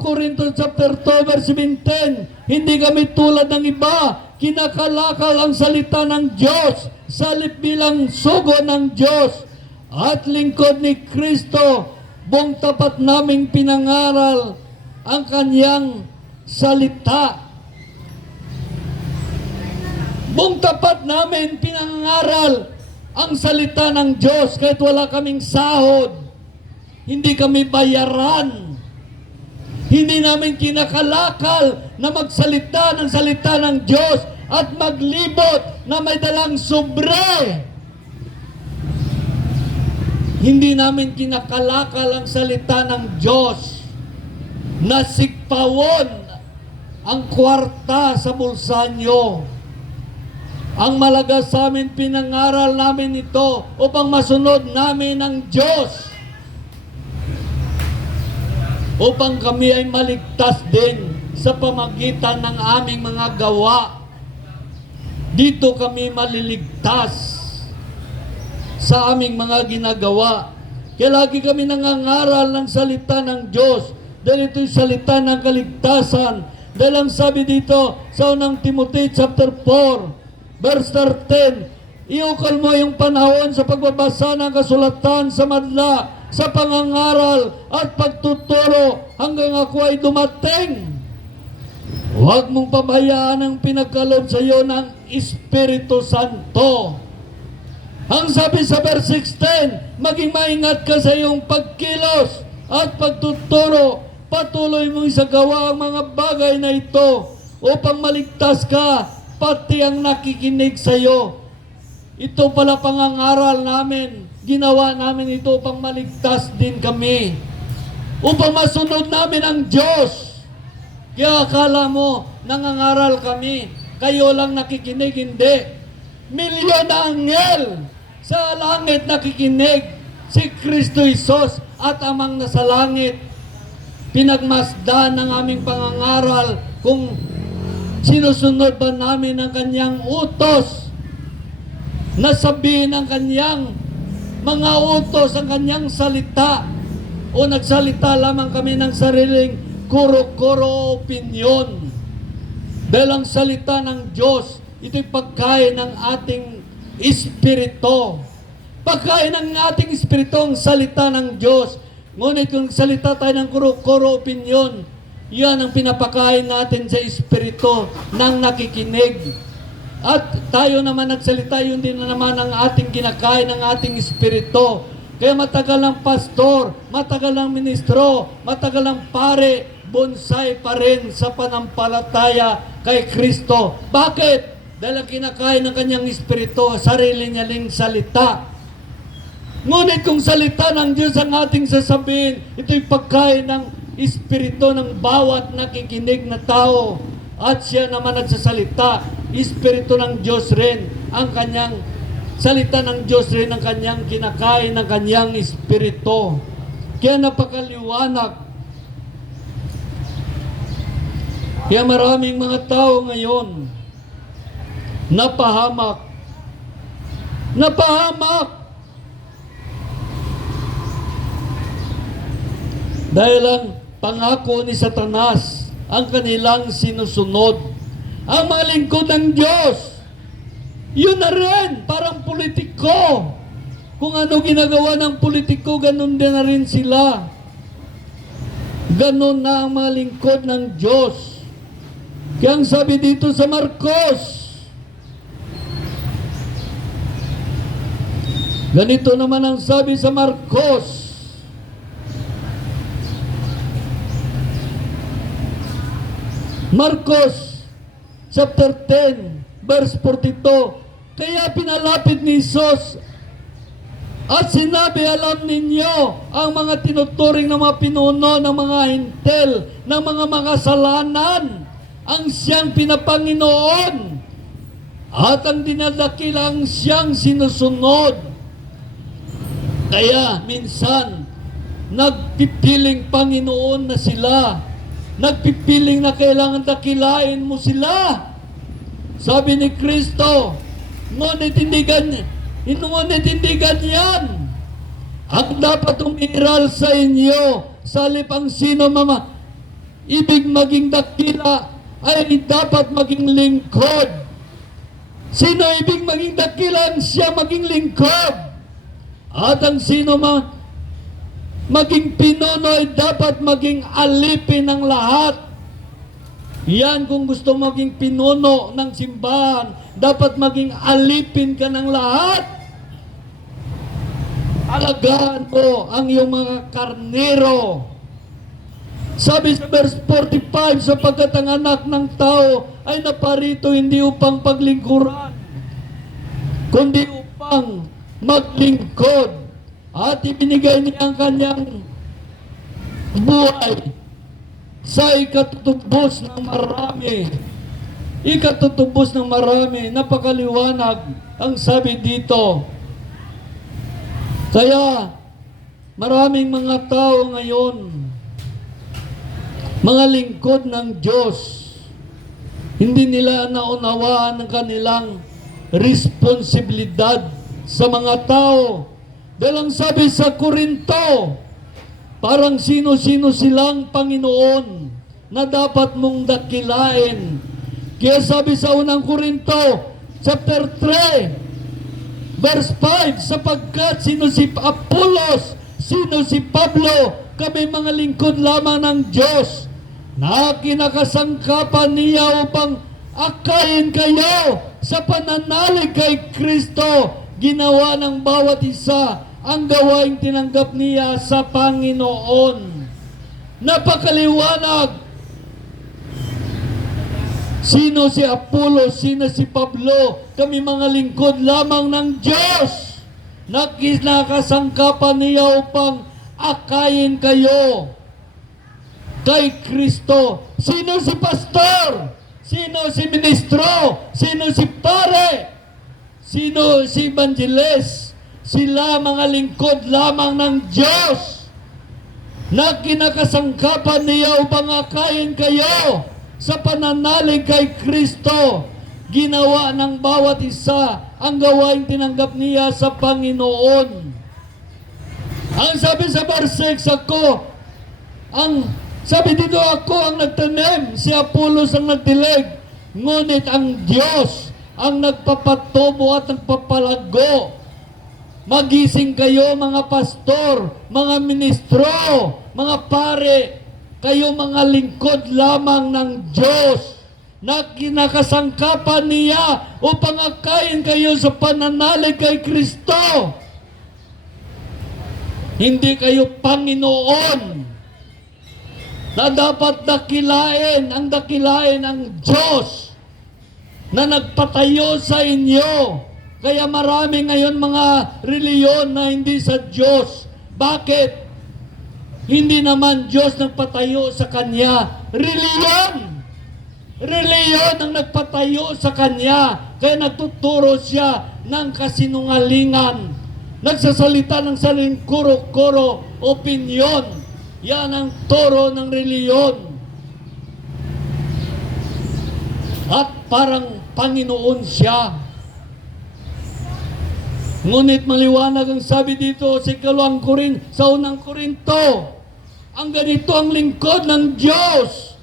Corinto chapter 2 verse 17, hindi kami tulad ng iba, kinakalakal ang salita ng Diyos, salip bilang sugo ng Diyos, at lingkod ni Kristo, buong tapat naming pinangaral ang kanyang salita. Buong tapat namin pinangaral ang salita ng Diyos kahit wala kaming sahod. Hindi kami bayaran. Hindi namin kinakalakal na magsalita ng salita ng Diyos at maglibot na may dalang sobre. Hindi namin kinakalakal ang salita ng Diyos na sikpawon ang kwarta sa bulsa nyo. Ang malaga sa amin, pinangaral namin ito upang masunod namin ang Diyos. Upang kami ay maligtas din sa pamagitan ng aming mga gawa. Dito kami maliligtas sa aming mga ginagawa. Kaya lagi kami nangangaral ng salita ng Diyos dahil ito'y salita ng kaligtasan. Dahil ang sabi dito sa unang Timothy chapter 4 verse 13, iukol mo yung panahon sa pagbabasa ng kasulatan sa madla, sa pangangaral at pagtuturo hanggang ako ay dumating. Huwag mong pabayaan ang pinagkaloob sa iyo ng Espiritu Santo. Ang sabi sa verse 16, maging maingat ka sa iyong pagkilos at pagtuturo. Patuloy mong isagawa ang mga bagay na ito upang maligtas ka, pati ang nakikinig sa iyo. Ito pala pangangaral namin. Ginawa namin ito upang maligtas din kami. Upang masunod namin ang Diyos. Kaya akala mo, nangangaral kami. Kayo lang nakikinig, hindi. Milyon na anghel sa langit nakikinig, si Kristo Jesus at Amang nasa langit. Pinagmasdan ng aming pangangaral kung sinusunod ba namin ang kanyang utos, nasabihin ang kanyang mga utos, ang kanyang salita, o nagsalita lamang kami ng sariling kuro-kuro opinyon. Dahil ang salita ng Diyos, ito'y pagkain ng ating espiritu. Pagkain ng ating espiritu ang salita ng Diyos. Ngunit kung salita tayo ng kuro-kuro opinyon, yan ang pinapakain natin sa espiritu ng nakikinig. At tayo naman nagsalita, yun din na naman ang ating kinakain ng ating espiritu. Kaya matagal ang pastor, matagal ang ministro, matagal ang pare, bonsai pa rin sa panampalataya kay Kristo. Bakit? Dahil ang kinakain ng kanyang espiritu, sarili niya ling salita. Ngunit kung salita ng Diyos ang ating sasabihin, ito'y pagkain ng espiritu ng bawat nakikinig na tao. At siya naman nagsasalita, espiritu ng Diyos rin, ang kanyang salita ng Diyos rin ang kanyang kinakain ng kanyang espiritu. Kaya napakaliwanag. Kaya maraming mga tao ngayon, napahamak. Dahil ang pangako ni Satanas ang kanilang sinusunod. Ang mga lingkod ng Diyos, yun na rin, parang politiko. Kung ano ginagawa ng politiko, ganun din na rin sila. Ganun na ang mga lingkod ng Diyos. Kaya ang sabi dito sa Marcos, ganito naman ang sabi sa Marcos, chapter 10, verse 42. Kaya pinalapit ni Jesus at sinabi, alam ninyo ang mga tinuturing ng mga pinuno ng mga hintel, ng mga makasalanan, ang siyang pinapanginoon At ang dinadakilang siyang sinusunod. Kaya minsan, nagpipiling Panginoon na sila. Nagpipiling na kailangan dakilain mo sila. Sabi ni Kristo, ngunit hindi yan. Ang dapat umiral sa inyo, sa halip ang sino ibig maging dakila, ay dapat maging lingkod. Sino ibig maging dakila, siya maging lingkod. At ang sino maging pinuno ay dapat maging alipin ng lahat. Yan, kung gusto maging pinuno ng simbahan, dapat maging alipin ka ng lahat. Alagaan mo ang iyong mga karnero. Sabi sa verse 45, sapagkat ang anak ng tao ay naparito hindi upang paglingkuran, kundi upang maglingkod, at ibinigay niya ang kanyang buhay sa ikatutubos ng marami. Ikatutubos ng marami. Napakaliwanag ang sabi dito. Kaya maraming mga tao ngayon, mga lingkod ng Diyos, hindi nila naunawaan ang kanilang responsibilidad sa mga tao. Dahil ang sabi sa Korinto, parang sino-sino silang Panginoon na dapat mong dakilain. Kaya sabi sa unang Korinto, chapter 3, verse 5, sapagkat sino si Apollos, sino si Pablo, kami mga lingkod lamang ng Diyos, na kinakasangkapan niya upang akayin kayo sa pananalig kay Kristo. Ginawa ng bawat isa ang gawaing tinanggap niya sa Panginoon. Napakaliwanag. Sino si Apollos, sino si Pablo? Kami mga lingkod lamang ng Diyos, na kinakasangkapan niya upang akayin kayo kay Kristo. Sino si pastor? Sino si ministro? Sino si pare? Sino si evangelist? Sila mga lingkod lamang ng Diyos, na kinakasangkapan niya upang akayin kayo sa pananalig kay Kristo. Ginawa ng bawat isa ang gawaing tinanggap niya sa Panginoon. Ang sabi sa verse 6, sabi dito, ako ang nagtanim, si Apollos ang nagdilig, ngunit ang Diyos ang nagpapatubo at nagpapalago. Magising kayo mga pastor, mga ministro, mga pare, kayo mga lingkod lamang ng Diyos, na kinakasangkapan niya upang akayin kayo sa pananalig kay Kristo. Hindi kayo Panginoon na dapat dakilain ang Diyos na nagpatayo sa inyo. Kaya marami ngayon mga reliyon na hindi sa Diyos. Bakit? Hindi naman Diyos nagpatayo sa Kanya. Reliyon ang nagpatayo sa Kanya. Kaya nagtuturo siya ng kasinungalingan. Nagsasalita ng saling kuro-kuro, opinyon. Yan ang turo ng reliyon. At parang Panginoon siya. Ngunit maliwanag ang sabi dito sa unang Korinto. Ang ganito ang lingkod ng Diyos.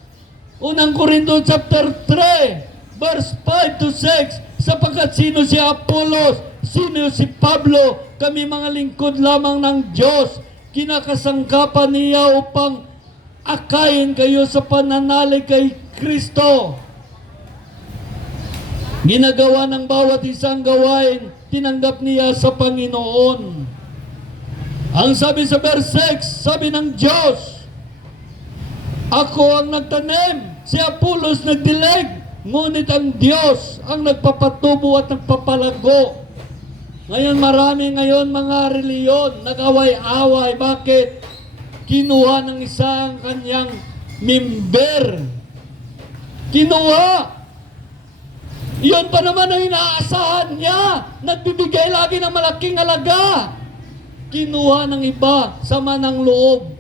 Unang Korinto chapter 3, verse 5 to 6. Sapagkat sino si Apollos, sino si Pablo, kami mga lingkod lamang ng Diyos. Kinakasangkapan niya upang akayin kayo sa pananalig kay Kristo. Ginagawa ng bawat isang gawain, tinanggap niya sa Panginoon. Ang sabi sa verse 6, sabi ng Diyos, ako ang nagtanim, si Apollos nagdilig, ngunit ang Diyos ang nagpapatubo at nagpapalago. Ngayon marami mga reliyon, nag-away-away. Bakit? Kinuha ng isang kanyang member. Kinuha. Iyon pa naman ang inaasahan niya. Nagbibigay lagi ng malaking halaga. Kinuha ng iba, sama ng loob.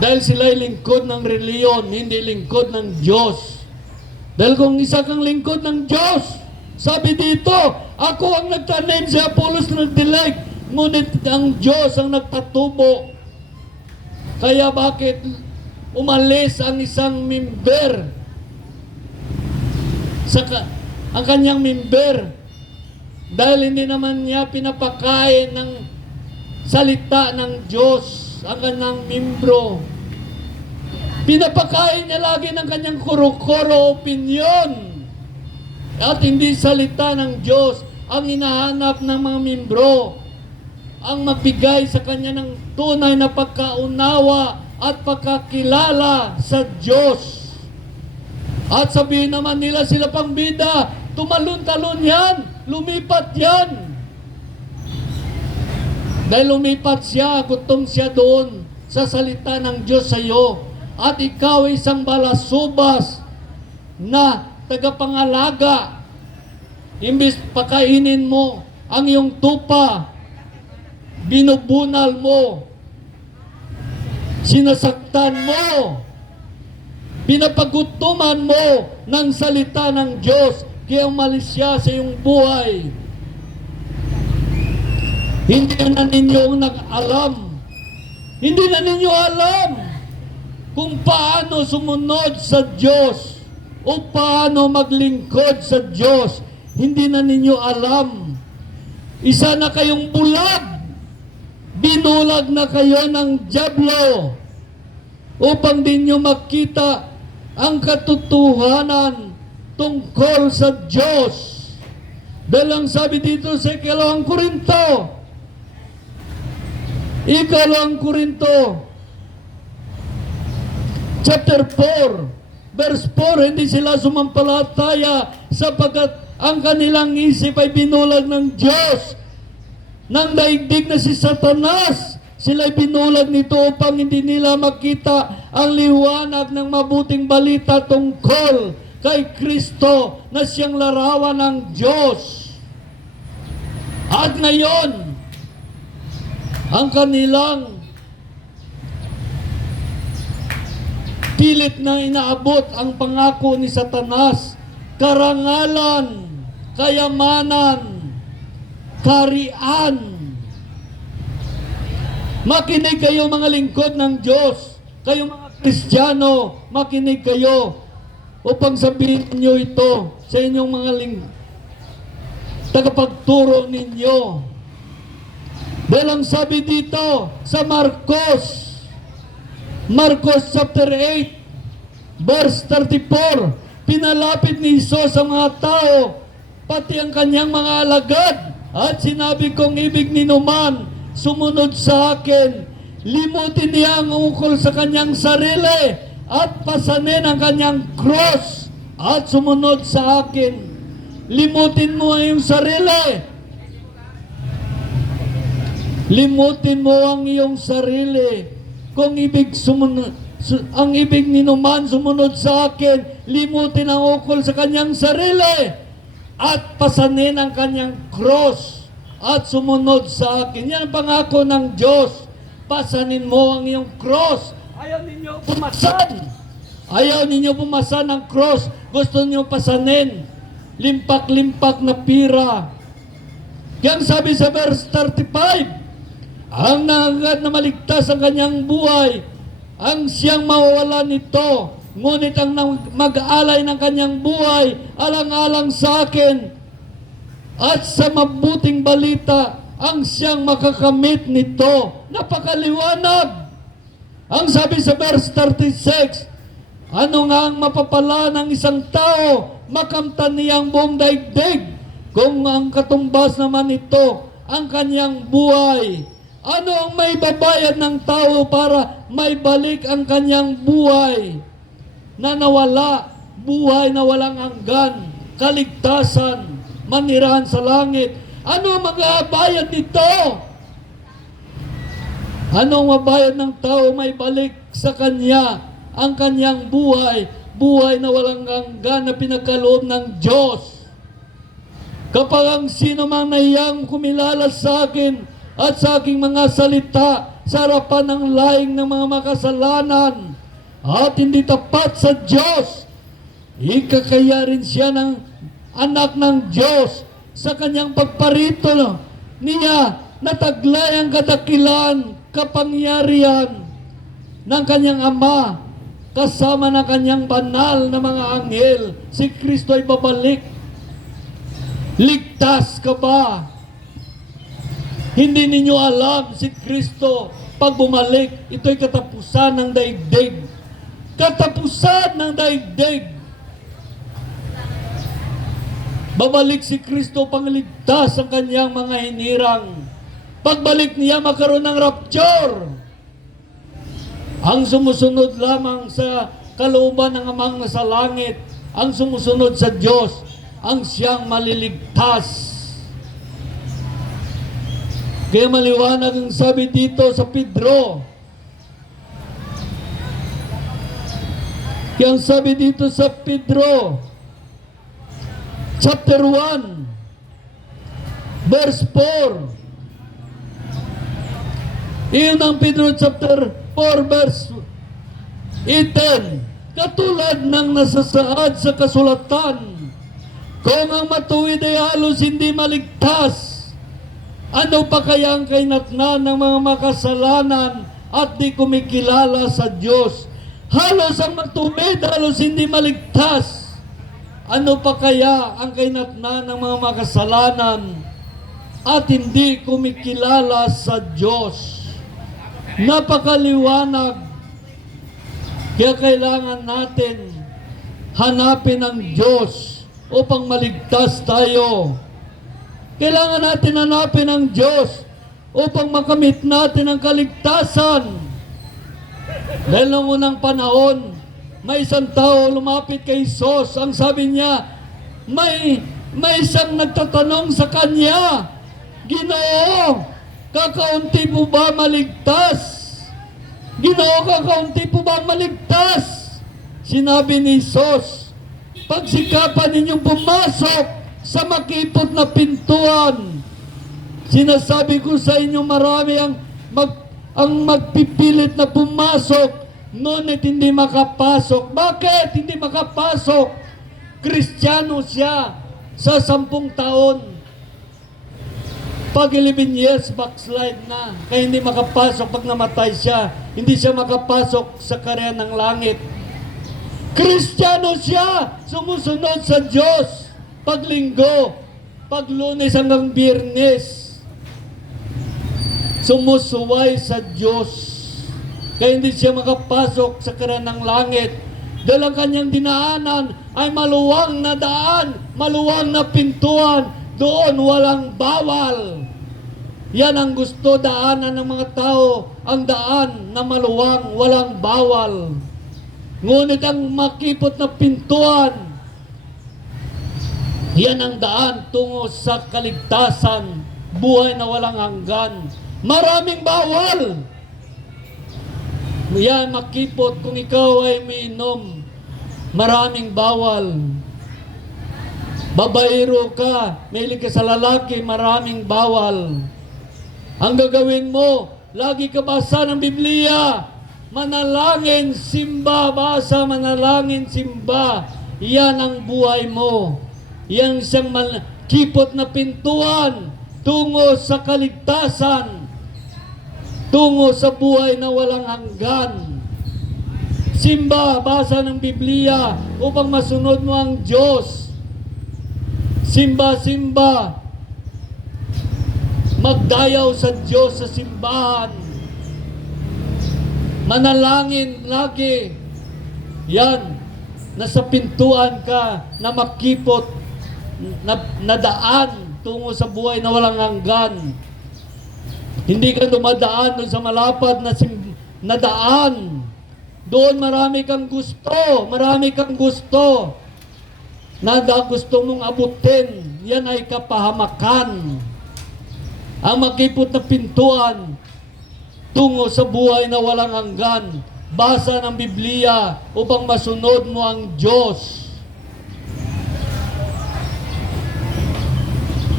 Dahil sila'y lingkod ng reliyon, hindi lingkod ng Diyos. Dahil kung isa kang lingkod ng Diyos, sabi dito, ako ang nagtanim, si Apollos nagdilig, ngunit ang Diyos ang nagtatubo. Kaya bakit umalis ang isang member ang kanyang member dahil hindi naman niya pinapakain ng salita ng Diyos ang kanyang membro. Pinapakain niya lagi ng kanyang kuro-kuro opinion at hindi salita ng Diyos ang hinahanap ng mga membro, ang magbigay sa kanya ng tunay na pagkaunawa at pagkakilala sa Diyos. At sabihin naman nila sila pang bida, tumalon-talon yan, lumipat yan. Dahil lumipat siya, gutom siya doon sa salita ng Diyos sa iyo. At ikaw isang balasubas na tagapangalaga. Imbis pakainin mo ang iyong tupa, binubunal mo, sinasaktan mo, pinapagutuman mo ng salita ng Diyos, kaya umalis siya sa iyong buhay. Hindi na ninyo nag-alam. Hindi na ninyo alam kung paano sumunod sa Diyos o paano maglingkod sa Diyos. Hindi na ninyo alam. Isa na kayong bulag. Binulag na kayo ng dyablo upang di nyo makita ang katotohanan tungkol sa Diyos. Dahil ang sabi dito sa Ikalawang Korinto, chapter 4, verse 4, hindi sila sumampalataya sapagkat ang kanilang isip ay binulag ng Diyos. Nang daigdig na si Satanas, sila'y binulag nito upang hindi nila makita ang liwanag ng mabuting balita tungkol kay Kristo na siyang larawan ng Diyos. At ngayon, ang kanilang pilit na inaabot ang pangako ni Satanas, karangalan, kayamanan, karian. Makinig kayo mga lingkod ng Diyos, kayo mga Kristiyano, makinig kayo upang sabihin niyo ito sa inyong mga tagapagturo ninyo. Dahil ang sabi dito sa Marcos chapter 8, verse 34, pinalapit ni Jesus sa mga tao, pati ang kanyang mga alagad, at sinabi kong ibig ninuman sumunod sa akin, limutin niya ang ukol sa kanyang sarili at pasanin ang kanyang cross at sumunod sa akin. Limutin mo ang iyong sarili. Limutin mo ang iyong sarili. Kung ang ibig ninuman sumunod sa akin, limutin ang ukol sa kanyang sarili at pasanin ang kanyang cross at sumunod sa akin. Yan ang pangako ng Diyos. Pasanin mo ang iyong cross. Ayaw ninyo pumasan. Ayaw ninyo pumasan ang cross. Gusto ninyo pasanin. Limpak-limpak na pira. Yan sabi sa verse 35, ang nangangad na maligtas ang kanyang buhay, ang siyang mawawala nito. Ngunit ang mag-aalay ng kanyang buhay, alang-alang sa akin, at sa mabuting balita, ang siyang makakamit nito. Napakaliwanag. Ang sabi sa verse 36, ano nga ang mapapala ng isang tao, makamtan niyang buong daigdig, kung ang katumbas naman ito, ang kanyang buhay. Ano ang may babayad ng tao para may balik ang kanyang buhay na nawala, buhay na walang hanggan, kaligtasan, manirahan sa langit? Ano ang magbabayad nito? Ano ang mabayad ng tao may balik sa kanya ang kanyang buhay, buhay na walang hanggan na pinagkaloob ng Diyos. Kapag ang sino mang nahiyang kumilala sa akin at sa aking mga salita sa harapan ng laing ng mga makasalanan at hindi tapat sa Diyos, ikakaya rin siya ng anak ng Diyos sa kanyang pagparito niya na taglay ang kadakilan, kapangyarihan ng kanyang Ama kasama ng kanyang banal na mga anghel. Si Kristo ay babalik. Ligtas ka ba? Hindi ninyo alam si Kristo pag bumalik, ito'y katapusan ng daigdig. Katapusan ng daigdig. Babalik si Kristo pangligtas ang kanyang mga hinirang. Pagbalik niya magkaroon ng rapture. Ang sumusunod lamang sa kalooban ng Amang nasa langit, ang sumusunod sa Diyos, ang siyang maliligtas. Kaya maliwanag ang sabi dito sa Pedro. Kaya ang sabi dito sa Pedro, chapter 1, verse 4. Iyon ang Pedro chapter 4, verse 18. Katulad ng nasasaad sa kasulatan, kung ang matuwid ay halos hindi maligtas, ano pa kaya ang kainatnan ng mga makasalanan at di kumikilala sa Diyos? Halos ang matuwid, halos hindi maligtas. Ano pa kaya ang kainatnan ng mga makasalanan at hindi kumikilala sa Diyos? Napakaliwanag. Kaya kailangan natin hanapin ang Diyos upang maligtas tayo. Kailangan natin hanapin ang Diyos upang makamit natin ang kaligtasan. Dahil noong unang panahon, may isang tao lumapit kay Jesus. Ang sabi niya, may isang nagtatanong sa kanya, Ginoo, kakaunti po ba maligtas? Ginoo, kakaunti po ba maligtas? Sinabi ni Jesus, pagsikapan ninyong pumasok sa makipot na pintuan. Sinasabi ko sa inyo, marami ang magpipilit na pumasok, ngunit hindi makapasok. Bakit hindi makapasok? Kristiyano siya sa 10 taon. Pag 11 years, backslide na. Kaya hindi makapasok pag namatay siya. Hindi siya makapasok sa karya ng langit. Kristiyano siya, sumusunod sa Diyos. Pag Linggo, pag Lunes hanggang Biyernes, sumusuway sa Diyos. Kaya hindi siya makapasok sa karya ng langit. Dahil ang kanyang dinaanan ay maluwang na daan, maluwang na pintuan. Doon walang bawal. Yan ang gusto daanan ng mga tao, ang daan na maluwang, walang bawal. Ngunit ang makipot na pintuan, yan ang daan tungo sa kaligtasan, buhay na walang hanggan. Maraming bawal. Yan, makipot kung ikaw ay umiinom. Maraming bawal. Babaero ka, mahilig ka sa lalaki, maraming bawal. Ang gagawin mo, lagi ka basa ng Biblia. Manalangin, simba, basa, manalangin, simba. Yan ang buhay mo. Yan siyang kipot na pintuan tungo sa kaligtasan, tungo sa buhay na walang hanggan. Simba, basa ng Biblia upang masunod mo ang Diyos. Simba, simba. Magdayaw sa Diyos sa simbahan. Manalangin lagi. Yan, nasa pintuan ka na makipot na daan tungo sa buhay na walang hanggan. Hindi ka dumadaan doon sa malapad na daan. Doon marami kang gusto, na gusto mong abutin. Yan ay kapahamakan. Ang makipot na pintuan tungo sa buhay na walang hanggan. basa ng Biblia upang masunod mo ang Diyos.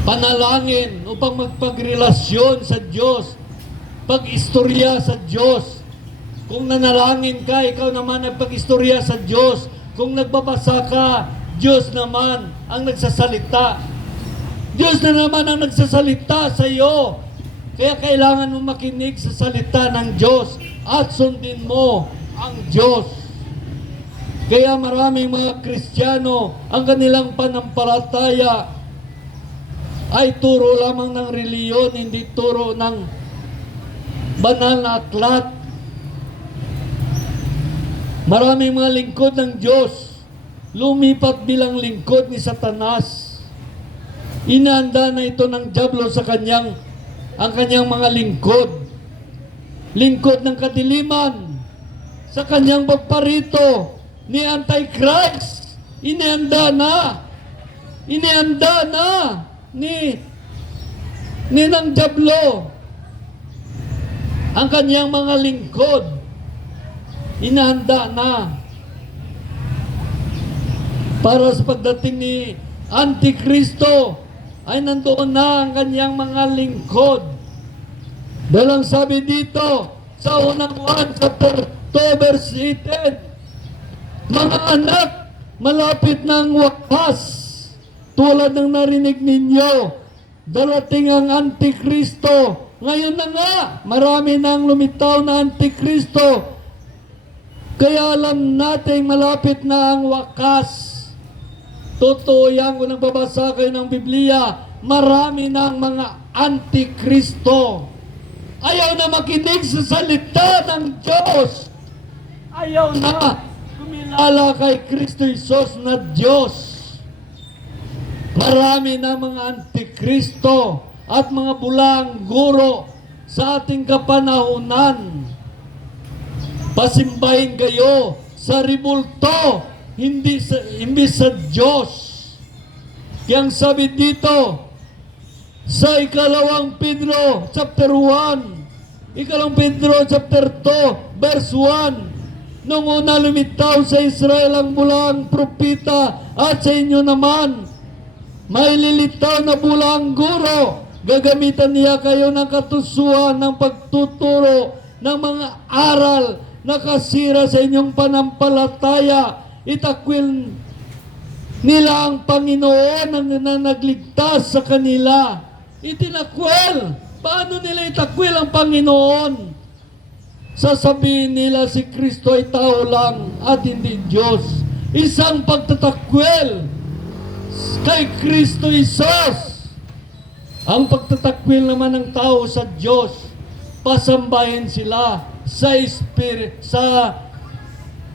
Panalangin upang magpagrelasyon sa Diyos, pag-istorya sa Diyos. Kung nanalangin ka, ikaw naman nagpag-istorya sa Diyos. Kung nagbabasa ka, Diyos naman ang nagsasalita. Diyos na naman ang nagsasalita sa iyo. Kaya kailangan mo makinig sa salita ng Diyos at sundin mo ang Diyos. Kaya maraming mga Kristiyano, ang kanilang panampalataya ay turo lamang ng reliyon, hindi turo ng banal na aklat. Maraming mga lingkod ng Diyos lumipat bilang lingkod ni Satanas. Inanda na ito ng dyablo sa ang kanyang mga lingkod. Lingkod ng kadiliman sa kanyang pagparito ni Antichrist. Inanda na ni ng dyablo ang kanyang mga lingkod. Inahanda na para sa pagdating ni Antikristo ay nandoon na ang kanyang mga lingkod. Dahil ang sabi dito sa unang Juan chapter 2 verse 18, mga anak, malapit na ang wakas. Tulad ng narinig ninyo, darating ang Antikristo. Ngayon na nga, marami nang lumitaw na Antikristo. Kaya alam natin malapit na ang wakas. Totoo yan, kung nagbabasa kayo ng Biblia, marami ng mga Antikristo. Ayaw na makinig sa salita ng Diyos. Ayaw na kumilala kay Kristo Jesus na Diyos. Marami na mga Antikristo at mga bulang guro sa ating kapanahunan. Pasimbahin kayo sa ribulto, hindi sa Diyos. Kaya sabi dito sa ikalawang Pedro chapter 1, ikalawang Pedro chapter 2 verse 1, nung una lumitaw sa Israel ang bulang propeta at sa inyo naman may lilitaw na bulang guro. Gagamitan niya kayo ng katusuan ng pagtuturo ng mga aral na kasira sa inyong panampalataya. Itakwil nila ang Panginoon na nagligtas sa kanila. Itinakwil. Paano nila itakwil ang Panginoon? Sasabihin nila si Kristo ay tao lang at hindi Diyos. Isang pagtatakwil kay Kristo Jesus. Ang pagtatakwil naman ng tao sa Diyos, pasambahin sila sa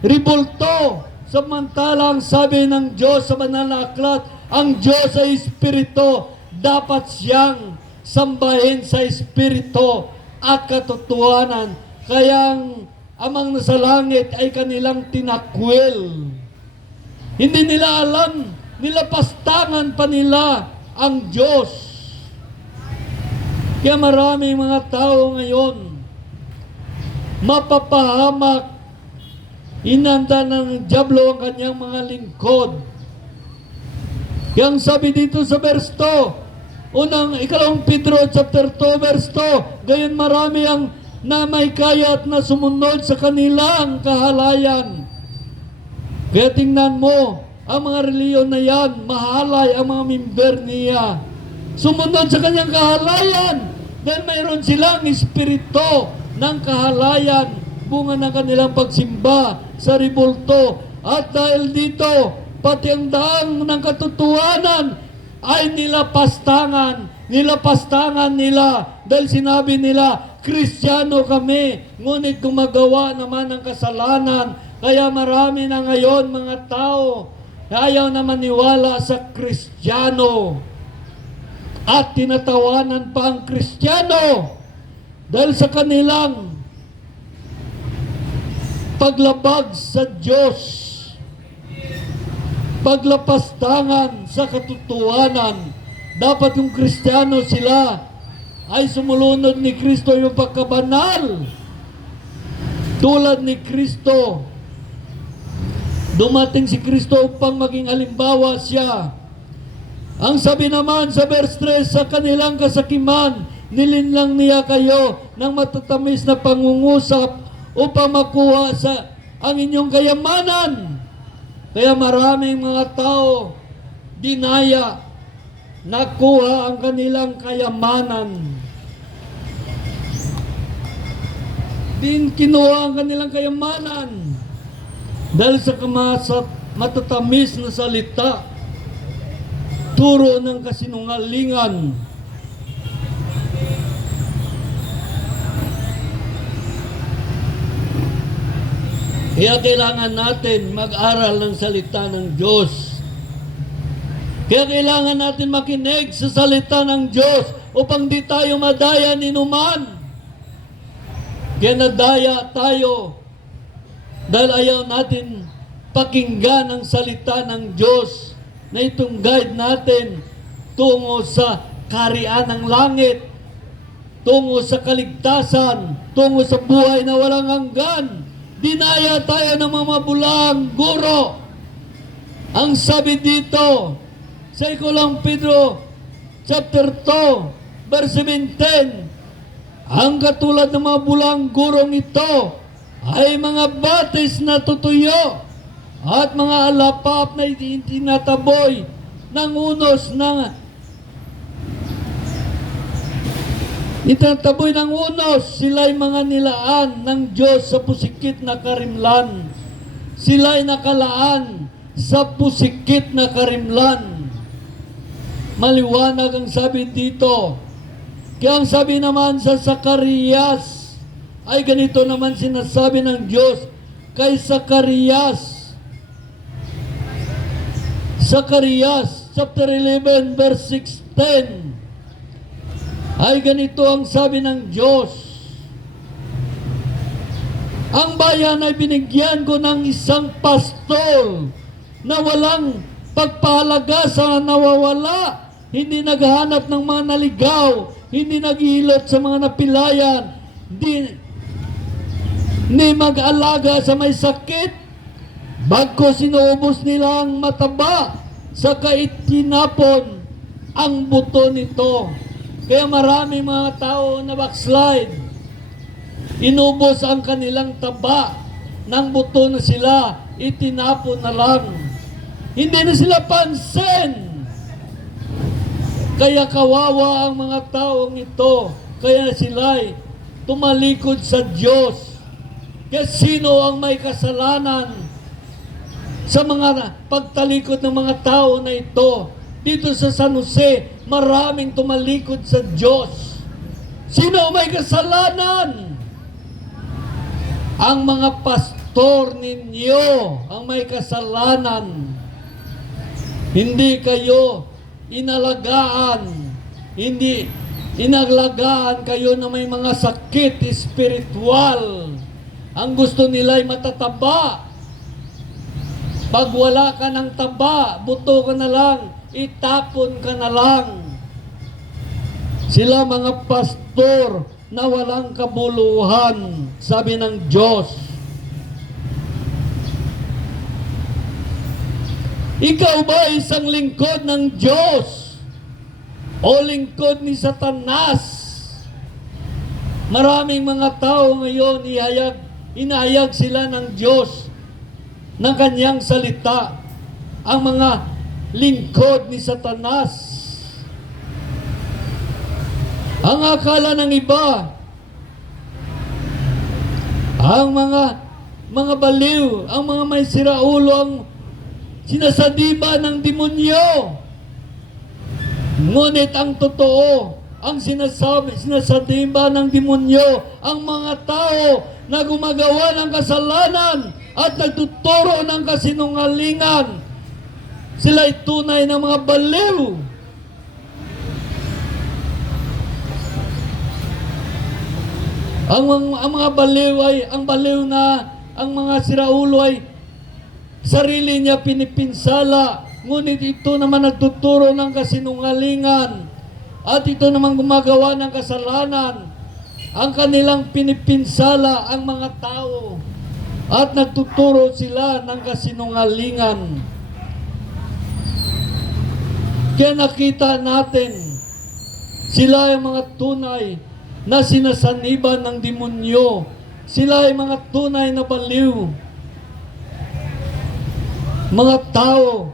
ribulto. Samantalang sabi ng Diyos sa banal na aklat, ang Diyos ay Espiritu, dapat siyang sambahin sa Espiritu at katotohanan. Kaya ang Amang nasa langit ay kanilang tinakwil. Hindi nila alam, nilapastangan pa nila ang Diyos. Kaya maraming mga tao ngayon mapapahamak. Inanda ng dyablo ang kanyang mga lingkod. Yang sabi dito sa verse 2, ikalawang Pedro chapter 2 verse 2, gayon marami ang na may kaya at na sumunod sa kanilang kahalayan. Kaya tingnan mo, ang mga reliyon na yan, mahalay ang mga member niya. Sumunod sa kanyang kahalayan dahil mayroon silang espiritu ng kahalayan, bunga ng kanilang pagsimba sa ribulto. At dahil dito, pati ang daan ng katotohanan ay nilapastangan nila dahil sinabi nila, Kristiyano kami, ngunit gumagawa naman ng kasalanan. Kaya marami na ngayon mga tao na ayaw na maniwala sa Kristiyano at tinatawanan pa ang Kristiyano dahil sa kanilang paglabag sa Diyos, paglapastangan sa katotohanan. Dapat yung Kristiyano sila ay sumulunod ni Kristo yung pagkabanal. Tulad ni Kristo, dumating si Kristo upang maging halimbawa siya. Ang sabi naman sa verse 3, sa kanilang kasakiman, nilinlang niya kayo ng matatamis na pangungusap upang makuha sa ang inyong kayamanan. Kaya maraming mga tao dinaya, nakuha ang kanilang kayamanan. Din kinuha ang kanilang kayamanan dahil sa matatamis na salita, turo ng kasinungalingan. Kaya kailangan natin mag-aral ng salita ng Diyos. Kaya kailangan natin makinig sa salita ng Diyos upang di tayo madaya ni numan. Kaya nadaya tayo dahil ayaw natin pakinggan ang salita ng Diyos na itong guide natin tungo sa kaharian ng langit, tungo sa kaligtasan, tungo sa buhay na walang hanggan. Dinaya tayo ng mga mabulang guro. Ang sabi dito sa ikaw Pedro chapter 2 verse 17, ang katulad ng mga bulang gurong ito ay mga batis na tutuyo at mga alapap na itinataboy ng unos itataboy ng unos. Sila'y mga nilaan ng Diyos sa pusikit na karimlan. Sila'y nakalaan sa pusikit na karimlan. Maliwanag ang sabi dito. Kaya ang sabi naman sa Zacarias, ay ganito naman sinasabi ng Diyos kay Zacarias. Zacarias chapter 11 verse 16. Ay ganito ang sabi ng Diyos. Ang bayan ay binigyan ko ng isang pastol na walang pagpahalaga sa nawawala, hindi naghahanap ng mga naligaw, hindi naghihilot sa mga napilayan, hindi mag-alaga sa may sakit, bagkus sinuubos nila ang mataba sa kaitinapon ang buto nito. Kaya marami mga tao na backslide. Inubos ang kanilang taba ng buto na sila, itinapon na lang. Hindi na sila pansin. Kaya kawawa ang mga taong ito. Kaya sila'y tumalikod sa Diyos. Kaya sino ang may kasalanan sa mga pagtalikod ng mga tao na ito? Dito sa San Jose, maraming tumalikod sa Diyos. Sino may kasalanan? Ang mga pastor ninyo ang may kasalanan. Hindi kayo inalagaan, hindi inalagaan kayo na may mga sakit espiritual. Ang gusto nila ay matataba. Pag wala ka ng taba, buto ka na lang, itapon ka na lang. Sila mga pastor na walang kabuluhan, sabi ng Diyos. Ikaw ba isang lingkod ng Diyos o lingkod ni Satanas? Maraming mga tao ngayon inahayag sila ng Diyos ng kanyang salita. Ang mga lingkod ni Satanas. Ang akala ng iba, ang mga baliw, ang mga may siraulo, ang sinasadiba ng demonyo. Ngunit ang totoo, ang sinasadiba ng demonyo, ang mga tao na gumagawa ng kasalanan at nagtuturo ng kasinungalingan. Sila'y tunay na mga baliw. Ang mga baliw ay, ang mga siraulo ay sarili niya pinipinsala. Ngunit ito naman nagtuturo ng kasinungalingan. At ito naman gumagawa ng kasalanan. ang kanilang pinipinsala ang mga tao at nagtuturo sila ng kasinungalingan. Kaya nakita natin, sila ay mga tunay na sinasaniban ng demonyo. Sila ay mga tunay na baliw. Mga tao.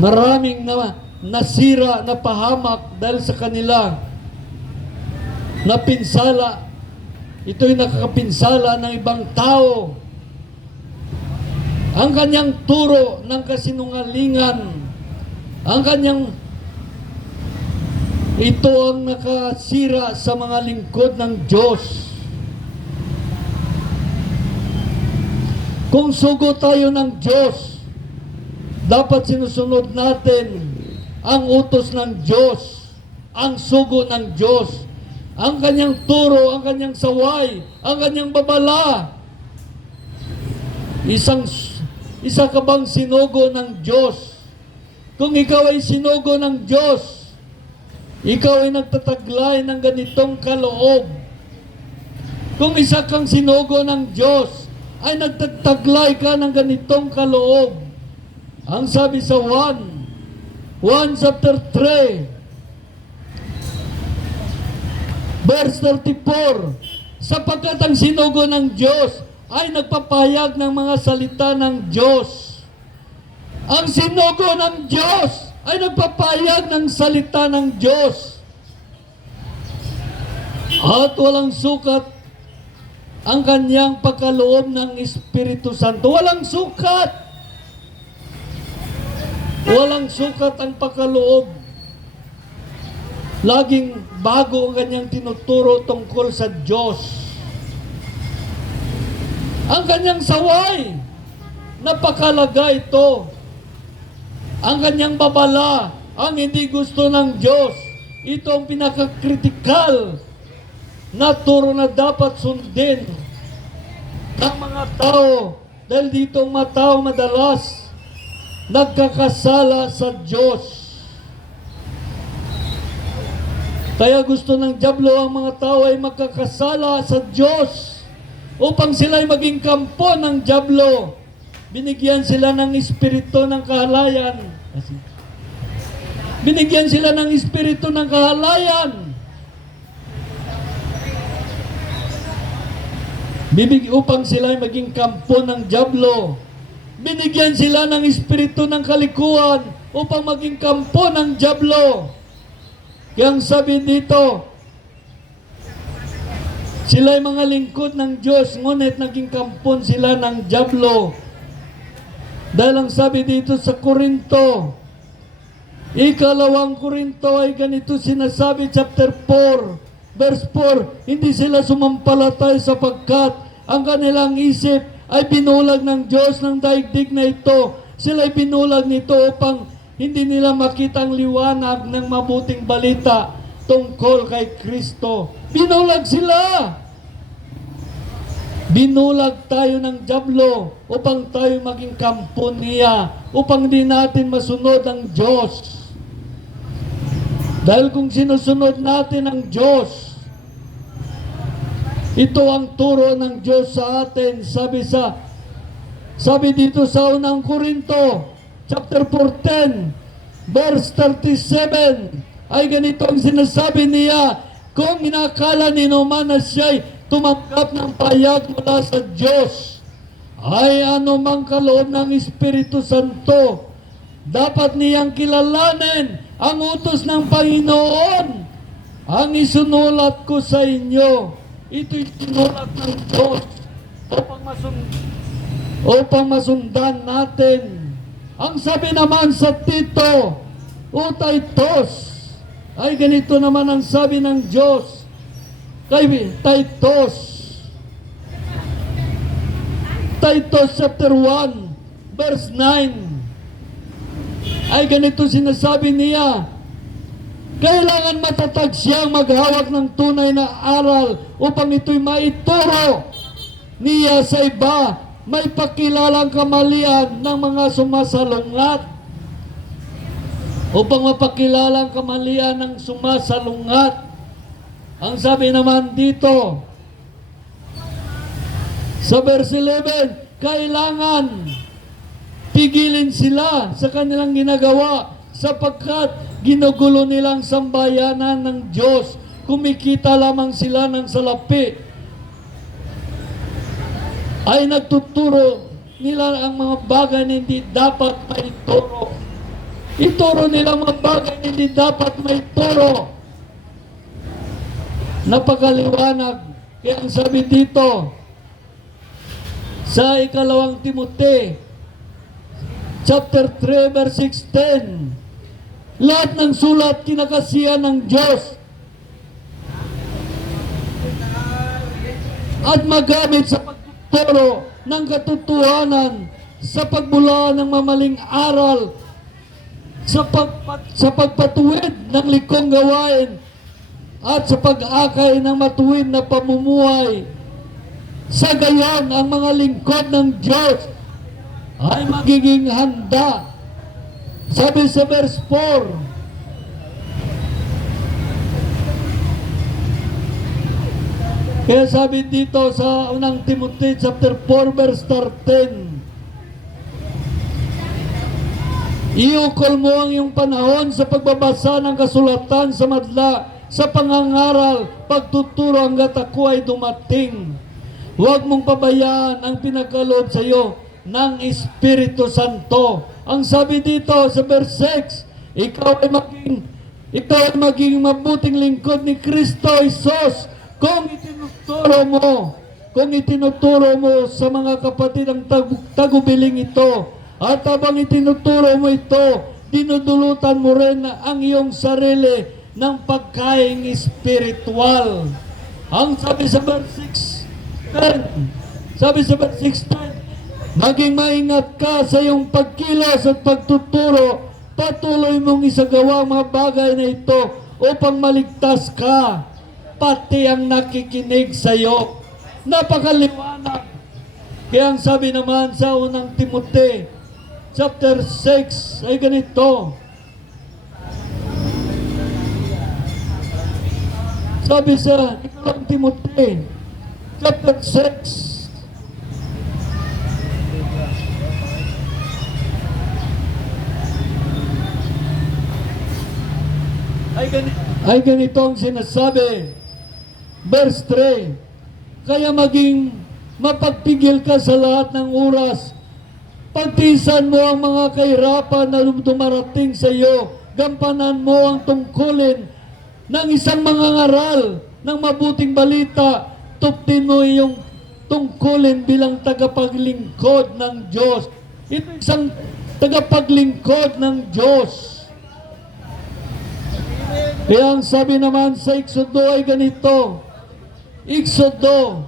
Maraming nasira, napahamak dahil sa kanila. Napinsala. Ito'y nakakapinsala ng ibang tao. Ang kanyang turo ng kasinungalingan, ito ang nakasira sa mga lingkod ng Diyos. Kung sugo tayo ng Diyos, dapat sinusunod natin ang utos ng Diyos, ang sugo ng Diyos, ang kanyang turo, ang kanyang saway, ang kanyang babala. Isa ka bang sinugo ng Diyos? Kung ikaw ay sinugo ng Diyos, ikaw ay nagtataglay ng ganitong kaloob. Kung isa kang sinugo ng Diyos, ay nagtataglay ka ng ganitong kaloob. Ang sabi sa 1 chapter 3, verse 34, sapagkat ang sinugo ng Diyos ay nagpapahayag ng mga salita ng Diyos. Ang sinugo ng Diyos ay nagpapahayag ng salita ng Diyos. At walang sukat ang kanyang pagkaloob ng Espiritu Santo. Walang sukat. Walang sukat ang pagkaloob. Laging bago ang kanyang tinuturo tungkol sa Diyos. Ang kanyang saway, napakalaga ito. Ang kanyang babala, ang hindi gusto ng Diyos. Ito ang pinakakritikal na turo na dapat sundin ng mga tao. Dahil dito ang mga tao madalas nagkakasala sa Diyos. Kaya gusto ng dyablo ang mga tao ay magkakasala sa Diyos upang sila ay maging kampo ng dyablo. Binigyan sila ng espiritu ng kahalayan. Binigyan sila ng espiritu ng kahalayan. Upang sila ay maging kampo ng dyablo. Binigyan sila ng espiritu ng kalikuan upang maging kampo ng dyablo. Kaya ang sabi dito, sila ay mga lingkod ng Diyos, ngunit naging kampon sila ng dyablo. Dahil ang sabi dito sa Korinto, Ikalawang Korinto ay ganito sinasabi, chapter 4, verse 4, hindi sila sumampalatay sapagkat ang kanilang isip ay binulag ng Diyos ng daigdig na ito. Sila ay binulag nito upang hindi nila makita ang liwanag ng mabuting balita tungkol kay Kristo. Binulag sila. Binulag tayo ng dyablo upang tayo maging kampo niya, upang di natin masunod ang Diyos. Dahil kung sinusunod natin ang Diyos, ito ang turo ng Diyos sa atin. Sabi dito sa unang Korinto, chapter 14, verse 37, ay ganito ang sinasabi niya, kung inakala ni Numan na siya'y tumanggap ng payag mula sa Diyos, ay anumang kaloob ng Espiritu Santo, dapat niyang kilalanin ang utos ng Panginoon. Ang isunulat ko sa inyo, ito'y sinulat ng Diyos upang masundan natin. Ang sabi naman sa Tito, o Titus, ay ganito naman ang sabi ng Diyos kay Titus. Titus chapter 1, verse 9, ay ganito sinasabi niya, kailangan matatag siyang maghawak ng tunay na aral upang ito'y maituro niya sa iba, may pakilalang kamalian ng mga sumasalungat. upang mapakilala ang kamalian ng sumasalungat. Ang sabi naman dito, sa verse 11, kailangan pigilin sila sa kanilang ginagawa sapagkat ginugulo nilang sambayanan ng Diyos. Kumikita lamang sila ng salapi. Ay nagtuturo nila ang mga bagay na hindi dapat maituro. Ituro nila mga bagay na hindi dapat maituro. Napakaliwanag. Kaya ang sabi dito, sa ikalawang Timote, chapter 3, verse 16, lahat ng sulat kinakasiyan ng Diyos at magamit sa pagtuturo ng katotohanan, sa pagbulaan ng mamaling aral, sa pagpatuwid ng likong gawain, at sa pag-akay ng matuwid na pamumuhay. Sa gayon, ang mga lingkod ng Diyos ay magiging handa. Sabi sa verse 4, kaya sabi dito sa unang Timothy chapter 4 verse 13, iukol mo ang iyong panahon sa pagbabasa ng kasulatan sa madla, sa pangangaral, pagtuturo hanggat ako ay dumating. Huwag mong pabayaan ang pinagkaloob sa iyo ng Espiritu Santo. Ang sabi dito sa verse 6, ikaw ay maging mabuting lingkod ni Kristo Jesus kung itinuturo mo sa mga kapatid ang tagubiling ito. At habang itinuturo mo ito, dinudulutan mo rin ang iyong sarili ng pagkaing espiritual. Ang sabi sa verse 16, maging maingat ka sa iyong pagkilos at pagtuturo. Patuloy mong isagawa ang mga bagay na ito upang maligtas ka, pati ang nakikinig sa iyo. Napakaliwanag. Kaya ang sabi naman sa unang Timote, chapter 6, ay ganito. Sabi sa ikalawang Timote, chapter 6, ay ganito ang sinasabi. Verse 3, kaya maging mapagpigil ka sa lahat ng oras. Pagtiisan mo ang mga kahirapan na dumarating sa iyo. Gampanan mo ang tungkulin ng isang mangangaral ng mabuting balita. Tuptin mo iyong tungkulin bilang tagapaglingkod ng Diyos. Ito isang tagapaglingkod ng Diyos. Kaya ang sabi naman sa Exodo ay ganito. Exodo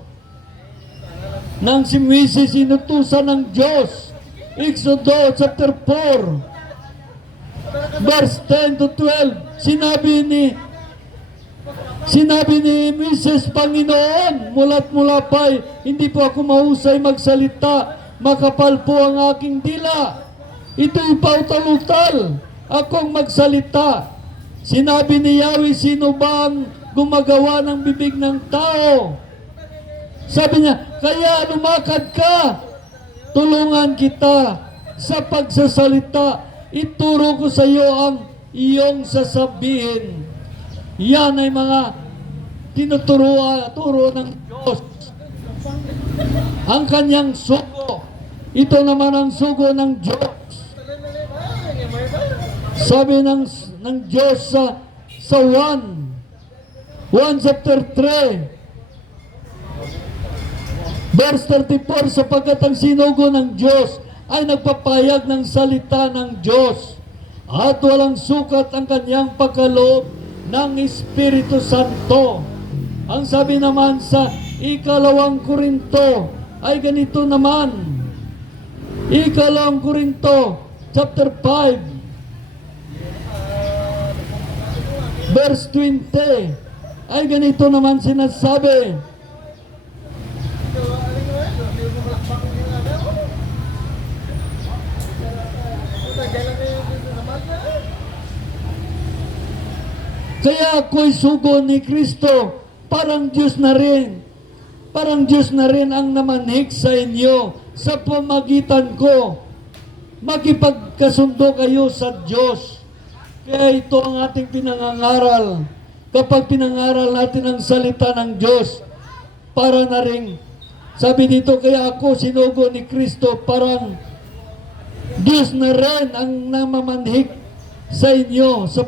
nang si Moises inutusan ng Diyos. Exodo chapter 4 verse 10 to 12, sinabi ni Moises, Panginoon, mula't mula pa'y hindi po ako mahusay magsalita, makapal po ang aking dila. Ito'y pautal-utal akong magsalita. Sinabi ni Yahweh, sino ba ang gumagawa ng bibig ng tao? Sabi niya, kaya lumakad ka, tulungan kita sa pagsasalita, ituro ko sa iyo ang iyong sasabihin. Yan ay mga turo ng Diyos. Ang kanyang sugo, ito naman ang sugo ng Diyos. Sabi ng Diyos sa 1 chapter 3 verse 34, sapagkat ang sinugo ng Diyos ay nagpapayag ng salita ng Diyos at walang sukat ang kanyang pagkaloob ng Espiritu Santo. Ang sabi naman sa ikalawang Korinto ay ganito naman. Ikalawang Korinto chapter 5 verse 20 ay ganito naman sinasabi. Kaya ako'y sugo ni Kristo, parang Diyos na rin. Parang Diyos na rin ang namanhik sa inyo sa pamagitan ko. Makipagkasundo kayo sa Diyos. Kaya ito ang ating pinangangaral. Kapag pinangaral natin ang salita ng Diyos, para na rin, sabi dito, kaya ako sinugo ni Kristo, parang Diyos na rin ang namamanhik sa inyo sa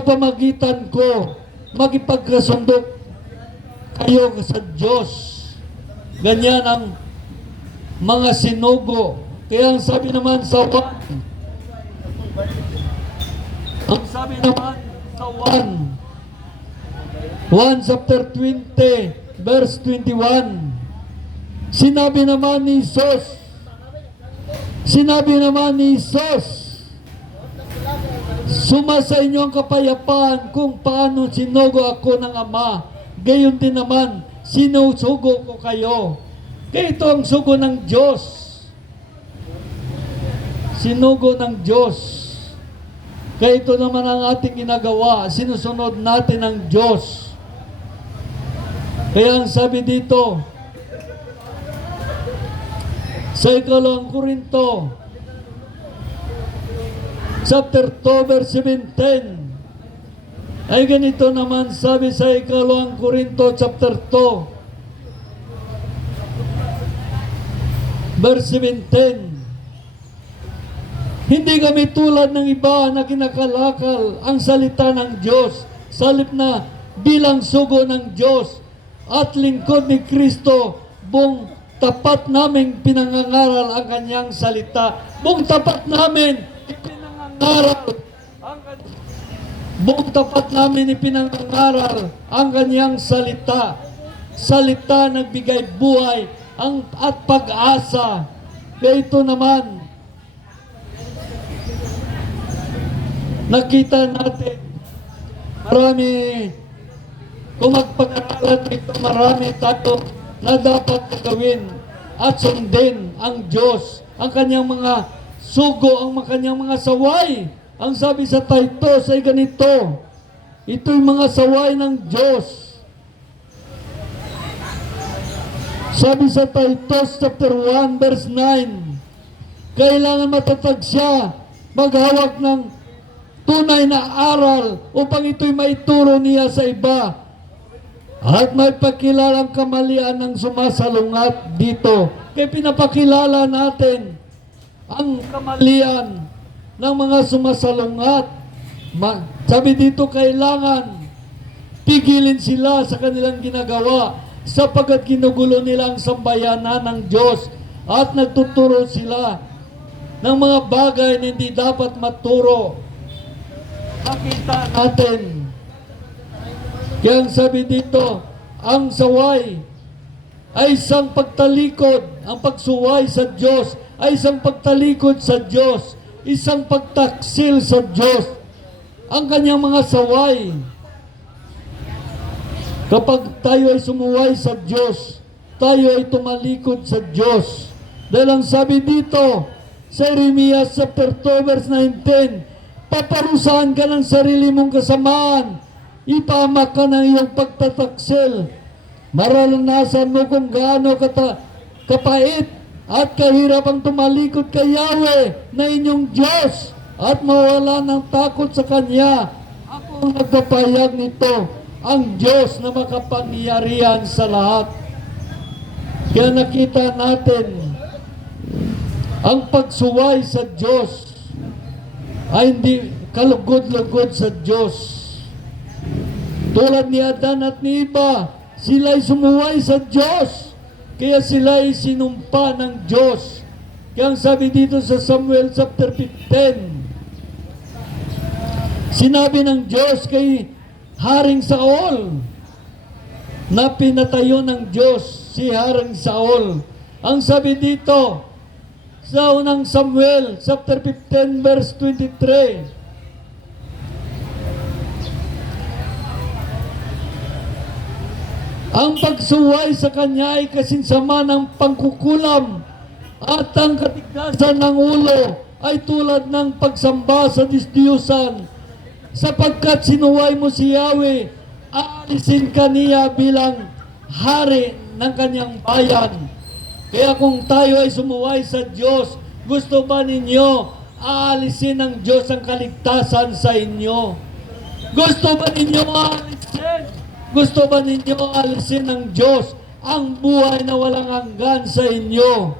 pamagitan ko, makipagkasundo kayo sa Diyos. Ganyan ang mga sinugo. Kaya ang sabi naman sa 1 chapter 20 verse 21, sinabi naman ni Jesus, sumasa inyo ang kapayapaan kung paano sinugo ako ng Ama, gayon din naman sinusugo ko kayo. Kaya ito ang sugo ng Diyos. Sinugo ng Diyos. Kaya ito naman ang ating ginagawa. Sinusunod natin ang Diyos. Kaya ang sabi dito, sa ikalawang Korinto, chapter 2, verse 17, ay ganito naman sabi sa ikalawang Korinto, chapter 2, verse 17, hindi kami tulad ng iba na kinakalakal ang salita ng Diyos, salip na bilang sugo ng Diyos at lingkod ni Kristo, buong tapat namin pinangangaral ang kanyang salita. Buong tapat namin ipinangangaral ang kanyang salita. Salita nagbigay buhay at pag-asa. Kaya ito naman, nakita natin, marami, kung magpag-aralan dito, marami tayo na dapat gawin at sundin ang Diyos, ang kanyang mga sugo, ang kanyang mga saway. Ang sabi sa Titus ay ganito, ito'y mga saway ng Diyos. Sabi sa Titus chapter 1 verse 9, kailangan matatag siya, maghawak ng tunay na aral upang ito'y maituro niya sa iba at may pakilalang kamalian ng sumasalungat dito. Kaya pinapakilala natin ang kamalian ng mga sumasalungat. Sabi dito, kailangan pigilin sila sa kanilang ginagawa sapagkat ginugulo nila ang sambayanan ng Diyos at nagtuturo sila ng mga bagay na hindi dapat maturo. Nakita natin. Kaya ang sabi dito, ang saway ay isang pagtalikod. Ang pagsuway sa Diyos ay isang pagtalikod sa Diyos, isang pagtaksil sa Diyos. Ang kanyang mga saway, kapag tayo ay sumuway sa Diyos, tayo ay tumalikod sa Diyos. Dahil ang sabi dito sa Jeremias chapter 2 verse 19, paparusahan ka ng sarili mong kasamaan, ipahamak ka ng iyong pagtataksil. Maranasan mo kung gaano kapait at kahirap ang tumalikod kay Yahweh na inyong Diyos at mawala ng takot sa Kanya. Ako ang nagpapahayag nito, ang Diyos na makapangyarihan sa lahat. Kaya nakita natin ang pagsuway sa Diyos ay hindi kalugod-lugod sa Diyos. Tulad ni Adan at ni Eva, sila'y sumuway sa Diyos. Kaya sila'y sinumpa ng Diyos. Kaya ang sabi dito sa Samuel chapter 15, sinabi ng Diyos kay Haring Saul, na pinatayo ng Diyos si Haring Saul. Ang sabi dito sa unang Samuel chapter 15 verse 23, ang pagsuway sa kanya ay kasinsama ng pangkukulam at ang katigasan ng ulo ay tulad ng pagsamba sa Diyos-Diyusan. sapagkat sinuway mo si Yahweh, aalisin ka niya bilang hari ng kanyang bayan. Kaya kung tayo ay sumuway sa Diyos, gusto ba ninyo aalisin ng Diyos ang kaligtasan sa inyo? Gusto ba ninyo aalisin? Gusto ba ninyo aalisin ng Diyos ang buhay na walang hanggan sa inyo?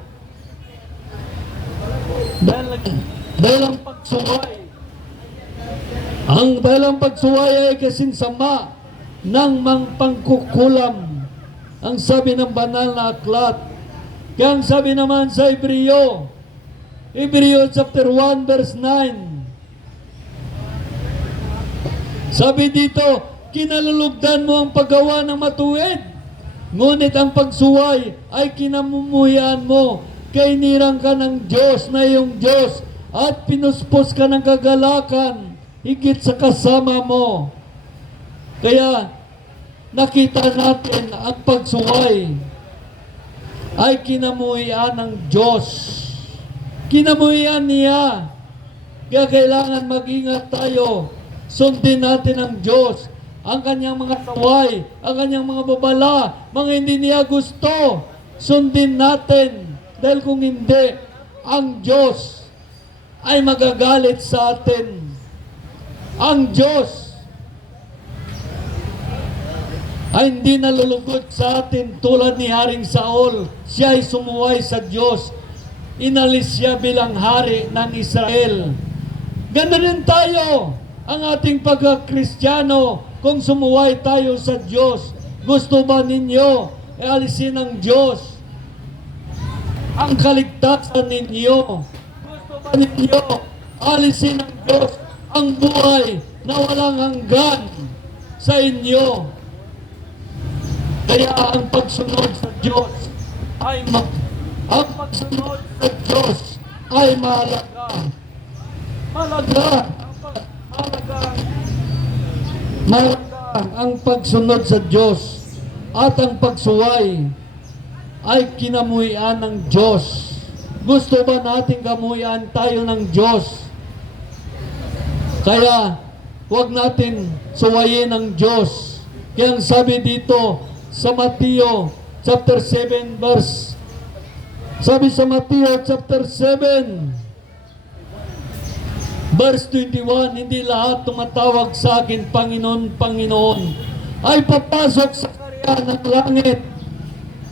Dahil ang pagsuway ay kasinsama ng pangkukulam. Ang sabi ng banal na aklat. Kaya ang sabi naman sa Hebreo chapter 1 verse 9. Sabi dito, kinalulugdan mo ang paggawa ng matuwid, ngunit ang pagsuway ay kinamumuhian mo. Kainirang ka ng Diyos na iyong Diyos at pinuspos ka ng kagalakan higit sa kasama mo. Kaya nakita natin ang pagsuway ay kinamuhian ng Diyos. Kinamuhian niya. Kaya kailangan mag-ingat tayo. Sundin natin ang Diyos. Ang kanyang mga taway, ang kanyang mga babala, mga hindi niya gusto, sundin natin. Dahil kung hindi, ang Diyos ay magagalit sa atin. Ang Diyos ay hindi nalulugod sa atin tulad ni Haring Saul. Siya ay sumuway sa Diyos. Inalis siya bilang hari ng Israel. Ganda rin tayo, ang ating pagka-Kristiyano, kung sumuway tayo sa Diyos. Gusto ba ninyo alisin ng Diyos ang kaligtasan ninyo? Gusto ba ninyo alisin ng Diyos ang buhay na walang hanggan sa inyo? Kaya ang pagsunod sa Diyos ay mahalaga. Mahalaga ang pagsunod sa Diyos at ang pagsuway ay kinamuhian ng Diyos. Gusto ba natin kamuhian tayo ng Diyos? Kaya huwag natin suwayin ang Diyos. Kaya ang sabi dito sa Mateo chapter 7 verse, sabi sa Mateo chapter 7 verse 21, hindi lahat tumatawag sa akin, Panginoon, Panginoon, ay papasok sa kaharian ng langit,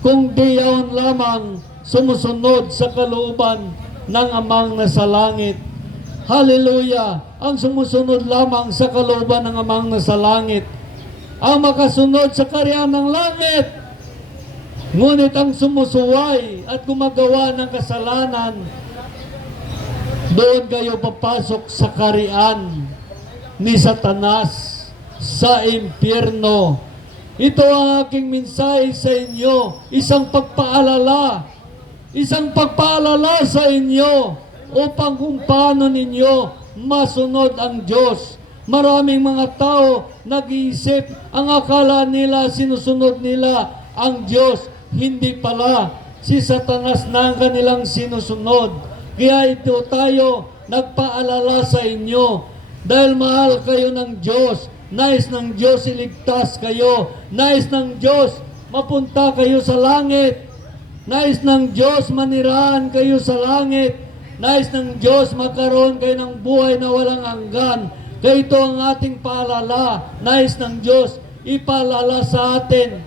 kung di yaon lamang sumusunod sa kalooban ng Amang nasa langit. Hallelujah! Ang sumusunod lamang sa kalooban ng Amang nasa langit, ang makasunod sa kaharian ng langit. Ngunit ang sumusuway at gumagawa ng kasalanan, doon kayo papasok sa kaharian ni Satanas, sa impyerno. Ito ang aking mensahe sa inyo, isang pagpaalala sa inyo upang kung paano ninyo masunod ang Diyos. Maraming mga tao nag-iisip, ang akala nila sinusunod nila ang Diyos. Hindi pala, si Satanas na ang kanilang sinusunod. Kaya ito tayo nagpaalala sa inyo dahil mahal kayo ng Diyos. Nais ng Diyos iligtas kayo. Nais ng Diyos mapunta kayo sa langit. Nais ng Diyos manirahan kayo sa langit. Nais ng Diyos magkaroon kayo ng buhay na walang hanggan. Kaya ito ang ating paalala. Nais ng Diyos ipaalala sa atin.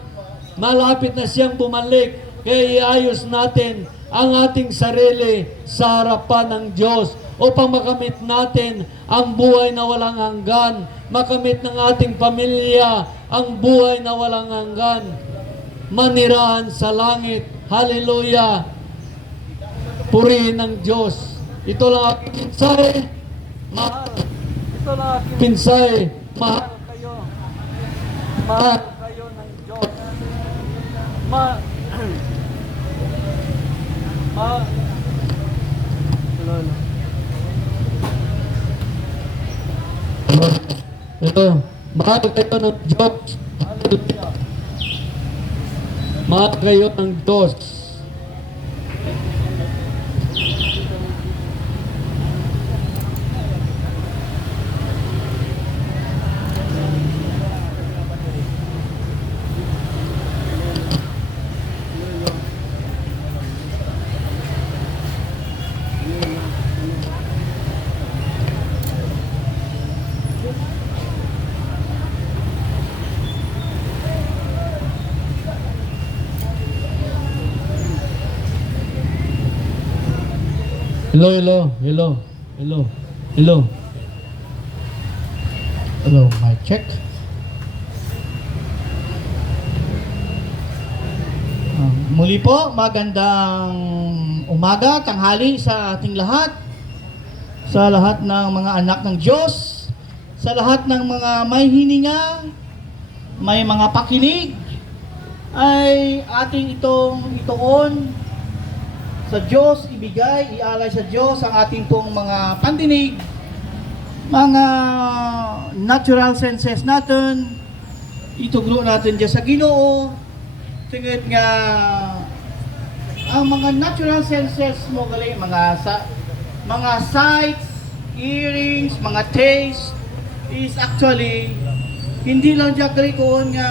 Malapit na siyang bumalik. Kaya iayos natin ang ating sarili sa harapan ng Diyos upang makamit natin ang buhay na walang hanggan, makamit ng ating pamilya ang buhay na walang hanggan, manirahan sa langit. Hallelujah! Purihin ng Diyos. Ito lang aking mensahe, mahal. Ito lang aking mensahe, mahal kayo. Mahal kayo ng Diyos. Ito, mahal kayo ng Diyos. Hallelujah. Mahal kayo ng Diyos. Hello, hello, hello, hello, hello. Hello, mic check. Muli po, magandang umaga, tanghali sa ating lahat. Sa lahat ng mga anak ng Diyos, sa lahat ng mga may hininga, may mga pakinig, ay ating itong ituon sa Diyos, ibigay, ialay sa Diyos ang ating pong mga pandinig, mga natural senses natin, itugro natin dyan sa Ginoo. Tingin nga ang mga natural senses mo gali, mga sights, earrings, mga taste is actually hindi lang dyan gali koon nga